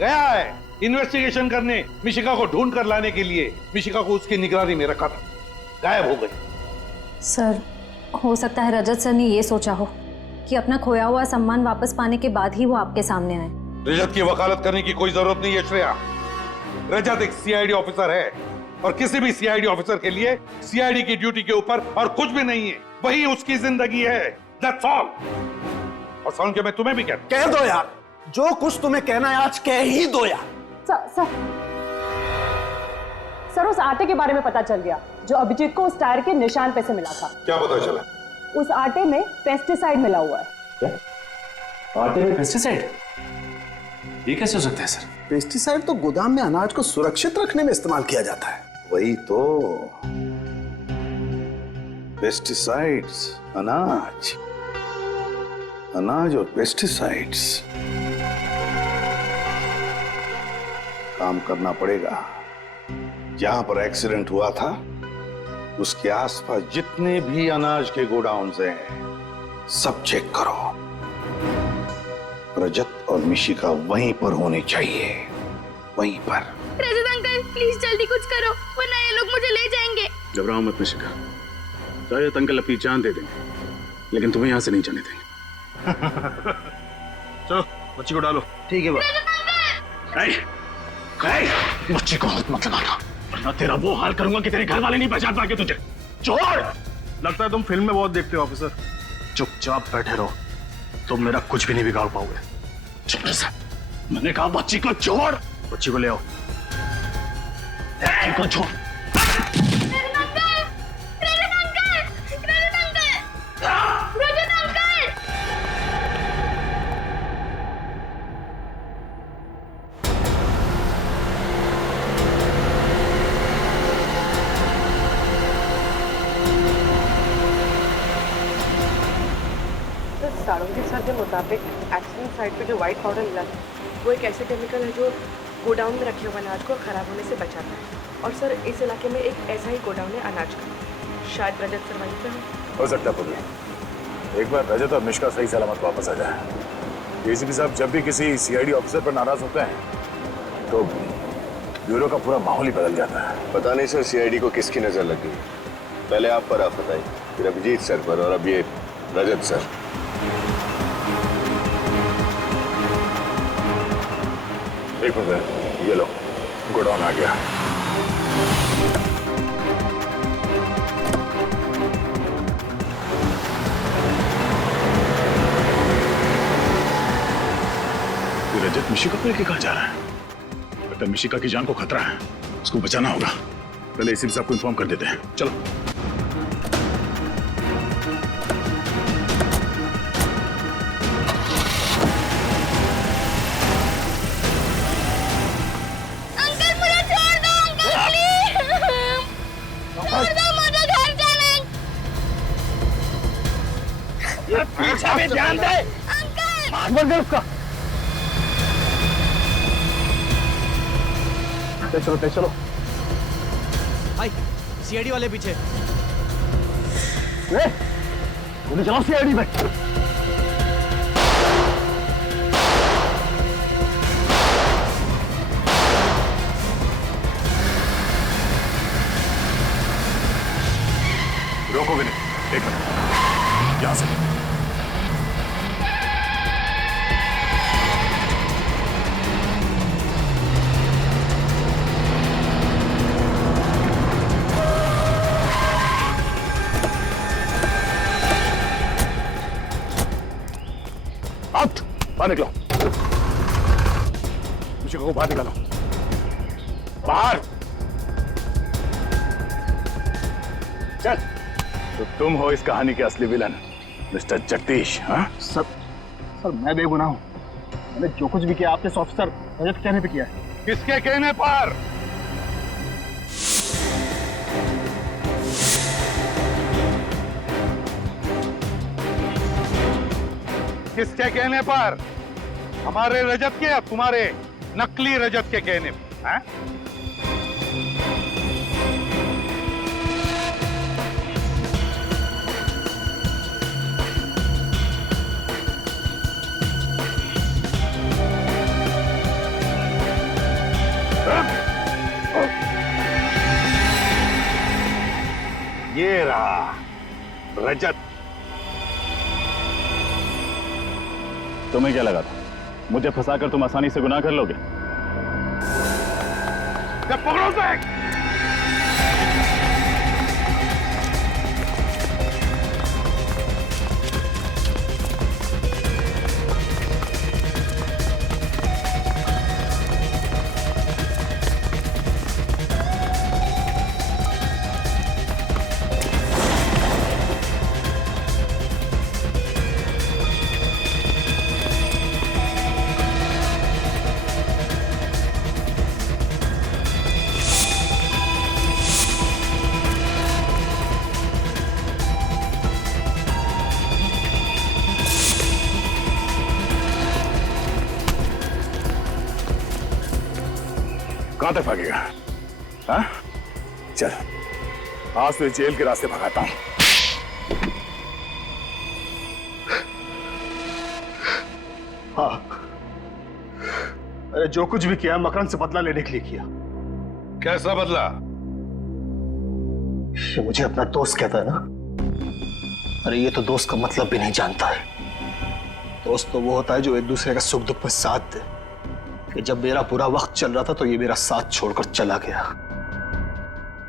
गया है इन्वेस्टिगेशन करने, मिशिका को ढूंढ कर लाने के लिए। मिशिका को उसकी निगरानी में रखा था, गायब हो गई। सर हो सकता है रजत सर ने ये सोचा हो कि अपना खोया हुआ सम्मान वापस पाने के बाद ही वो आपके सामने आए। रजत की वकालत करने की कोई जरूरत नहीं है श्रेया। रजत एक सीआईडी ऑफिसर है और किसी भी सीआईडी ऑफिसर के लिए सीआईडी की ड्यूटी के ऊपर और कुछ भी नहीं है, वही उसकी जिंदगी है। That's all। और सुन के मैं तुम्हें भी कह दो यार, जो कुछ तुम्हें कहना है आज कह ही दो यार। सर उस आटे के बारे में पता चल गया जो अभिजीत को उस टायर के निशान पे से मिला था। क्या पता चला? उस आटे में पेस्टिसाइड मिला हुआ है। क्या? आटे में पेस्टिसाइड? ये कैसे हो सकता है सर? पेस्टिसाइड तो गोदाम में अनाज को सुरक्षित रखने में इस्तेमाल किया जाता है। वही तो। पेस्टिसाइड्स, अनाज, अनाज और पेस्टिसाइड्स। काम करना पड़ेगा। जहां पर एक्सीडेंट हुआ था उसके आसपास जितने भी अनाज के गोडाउन्स हैं सब चेक करो। रजत और मिशिका वहीं पर होने चाहिए, वहीं पर। रजत अंकल प्लीज जल्दी कुछ करो वरना ये लोग मुझे ले जाएंगे। घबराओ मत मिशिका, रजत अंकल अपनी जान दे देंगे, लेकिन तुम्हें यहाँ से नहीं जाने देंगे। चलो बच्ची को डालो। ठीक है बच्ची को हाथ मत लगाना, वरना तेरा वो हाल करूंगा कि तेरे घर वाले नहीं पहचान पाएंगे तुझे। छोड़। लगता है तुम फिल्म में बहुत देखते हो ऑफिसर। चुपचाप बैठे रहो, तुम मेरा कुछ भी नहीं बिगाड़ पाओगे। छोड़ सा, मैंने कहा बच्ची को छोड़। बच्ची को ले आओ। को छोड़। सारंगी सर के मुताबिक एक्सीडेंट साइट पे जो व्हाइट पाउडर मिला था वो एक ऐसे केमिकल है जो गोडाउन में रखे हुए अनाज को खराब होने से बचाता है। और सर इस इलाके में एक ऐसा ही गोडाउन है अनाज का, शायद रजत सर वहीं पे हो सकता है पुलिस। एक बार रजत और मिशिका सही सलामत वापस आ जाए। एसीपी साहब जब भी किसी सीआईडी ऑफिसर पर नाराज होते हैं तो ब्यूरो का पूरा माहौल ही बदल जाता है। पता नहीं सर सीआईडी को किसकी नजर लग गई। पहले आप पर आफत आई, फिर अभिजीत सर पर और अब ये रजत सर। एक मिनट, ये लो गोडाउन आ गया। रजत मिशिका को लेके कहाँ जा रहा है? लगता है मिशिका की जान को खतरा है, उसको बचाना होगा। पहले एसीपी साहब को इन्फॉर्म कर देते हैं। चलो। पीछे भी ध्यान दे। अंकल उसका। चलो चलो भाई सीआईडी वाले पीछे। गोली चलाओ सीआईडी में। रोको विनय, एक मिनट, यहां से। बाहर निकलो। मिशिका को बाहर निकालो। बाहर चल। तो तुम हो इस कहानी के असली विलन, मिस्टर जगदीश। हाँ सर मैं बेगुनाह हूँ। मैंने जो कुछ भी किया आपने ऑफिसर रजत कहने पे किया है। किसके कहने पर? किसके कहने पर? हमारे रजत के या तुम्हारे नकली रजत के कहने पर? हैं? ये रहा रजत। तुम्हें क्या लगा था मुझे फंसाकर तुम आसानी से गुनाह कर लोगे? जब पकड़ो तो कहां तक भागेगा? हाँ? चल, आज तो जेल के रास्ते भगाता हूं। हाँ, अरे जो कुछ भी किया मकरंद से बदला लेने के लिए किया। कैसा बदला? ये मुझे अपना दोस्त कहता है ना। अरे ये तो दोस्त का मतलब भी नहीं जानता है। दोस्त तो वो होता है जो एक दूसरे का सुख दुख में साथ दे। कि जब मेरा बुरा वक्त चल रहा था तो ये मेरा साथ छोड़कर चला गया।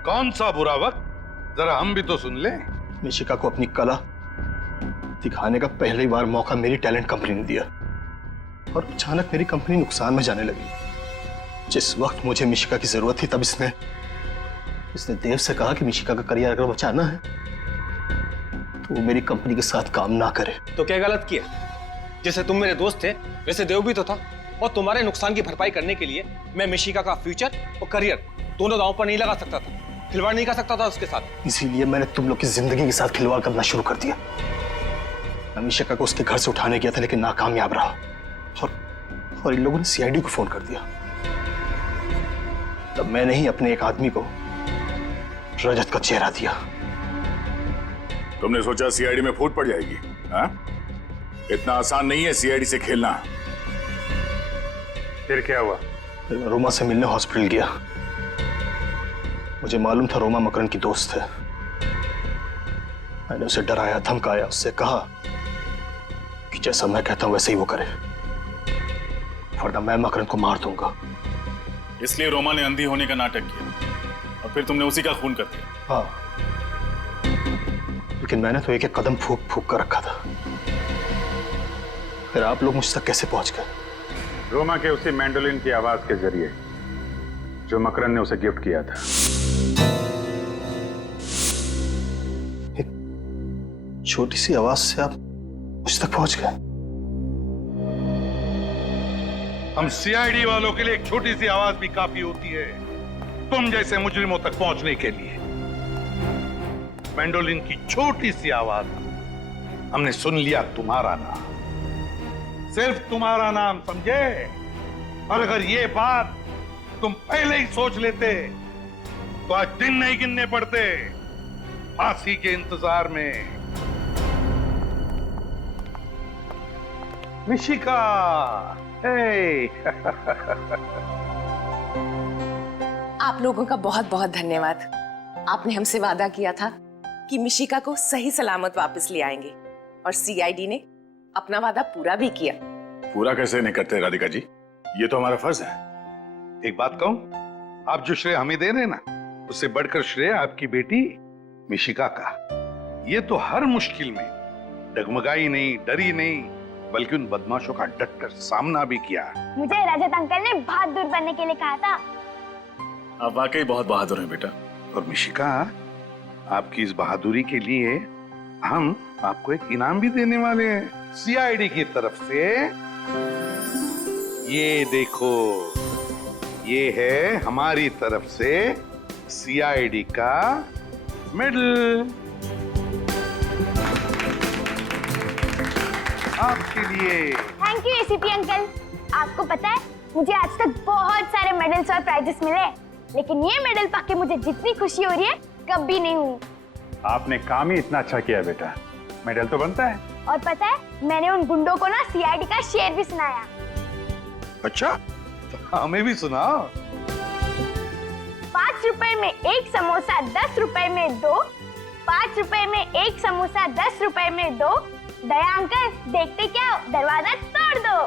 कौन सा बुरा वक्त? जरा हम भी तो सुन ले। निशिका को अपनी कला दिखाने का पहली बार मौका मेरी टैलेंट कंपनी ने दिया और अचानक मेरी कंपनी नुकसान में जाने लगी। जिस वक्त मुझे मिशिका की जरूरत थी तब इसने देव से कहा कि मिशिका का करियर अगर बचाना है तो वो मेरी कंपनी के साथ काम ना करे। तो क्या गलत किया? जैसे तुम मेरे दोस्त थे वैसे देव भी तो था, और तुम्हारे नुकसान की भरपाई करने के लिए मैं मिशिका का फ्यूचर और करियर दोनों दांव पर नहीं लगा सकता था, खिलवाड़ नहीं कर सकता था उसके साथ। इसीलिए मैंने तुम लोग की जिंदगी के साथ खिलवाड़ करना शुरू कर दिया। मैं मिशिका को उसके घर से उठाने गया था लेकिन नाकामयाब रहा और इन लोगों ने सीआईडी को फोन कर दिया। तब मैंने ही अपने एक आदमी को रजत का चेहरा दिया। तुमने सोचा सीआईडी में फूट पड़ जाएगी? हाँ? इतना आसान नहीं है सीआईडी से खेलना। फिर क्या हुआ? फिर मैं रोमा से मिलने हॉस्पिटल गया। मुझे मालूम था रोमा मकरंद की दोस्त है। मैंने उसे डराया, धमकाया, उससे कहा कि जैसा मैं कहता हूं वैसे ही वो करे, वरना मैं मकरंद को मार दूंगा। इसलिए रोमा ने अंधी होने का नाटक किया और फिर तुमने उसी का खून कर दिया। हाँ, लेकिन मैंने तो एक एक कदम फूक फूक कर रखा था। फिर आप लोग मुझ तक कैसे पहुंच गए? रोमा के उसी मैंडोलिन की आवाज के जरिए जो मकरंद ने उसे गिफ्ट किया था। एक छोटी सी आवाज से आप मुझ तक पहुंच गए? हम सीआईडी वालों के लिए एक छोटी सी आवाज भी काफी होती है तुम जैसे मुजरिमों तक पहुंचने के लिए। मैंडोलिन की छोटी सी आवाज हमने सुन लिया तुम्हारा नाम, सिर्फ तुम्हारा नाम, समझे? और अगर ये बात तुम पहले ही सोच लेते तो आज दिन नहीं गिनने पड़ते फांसी के इंतजार में। मिशिका, हे। आप लोगों का बहुत बहुत धन्यवाद। आपने हमसे वादा किया था कि मिशिका को सही सलामत वापस ले आएंगे और सीआईडी ने अपना वादा पूरा भी किया। पूरा कैसे नहीं करते राधिका जी? ये तो हमारा फर्ज है। एक बात कहूं, आप जो श्रेय हमें दे रहे हैं ना, उससे बढ़कर श्रेय आपकी बेटी मिशिका का। ये तो हर मुश्किल में डगमगाई नहीं, डरी नहीं, बल्कि उन बदमाशों का डटकर सामना भी किया। मुझे रजत अंकल ने बहादुर बनने के लिए कहा था। आप वाकई बहुत बहादुर हैं बेटा। और मिशिका, आपकी इस बहादुरी के लिए हम आपको एक इनाम भी देने वाले हैं सीआईडी की तरफ से। ये देखो, ये है हमारी तरफ से सीआईडी का मेडल आपके लिए। Thank you ACP uncle. आपको पता है मुझे आज तक बहुत सारे मेडल्स और प्राइजेस मिले, लेकिन ये मेडल पाके मुझे जितनी खुशी हो रही है कभी नहीं हुई। आपने काम ही इतना अच्छा किया बेटा, मेडल तो बनता है। और पता है, मैंने उन गुंडों को ना सीआईडी का शेर भी सुनाया। अच्छा, तो हमें भी सुनाओ। 5 रुपए में एक समोसा 10 रुपए में 2, 5 रुपए में एक समोसा 10 रुपए में 2। दया अंकल, देखते क्या हो, दरवाजा तोड़ दो।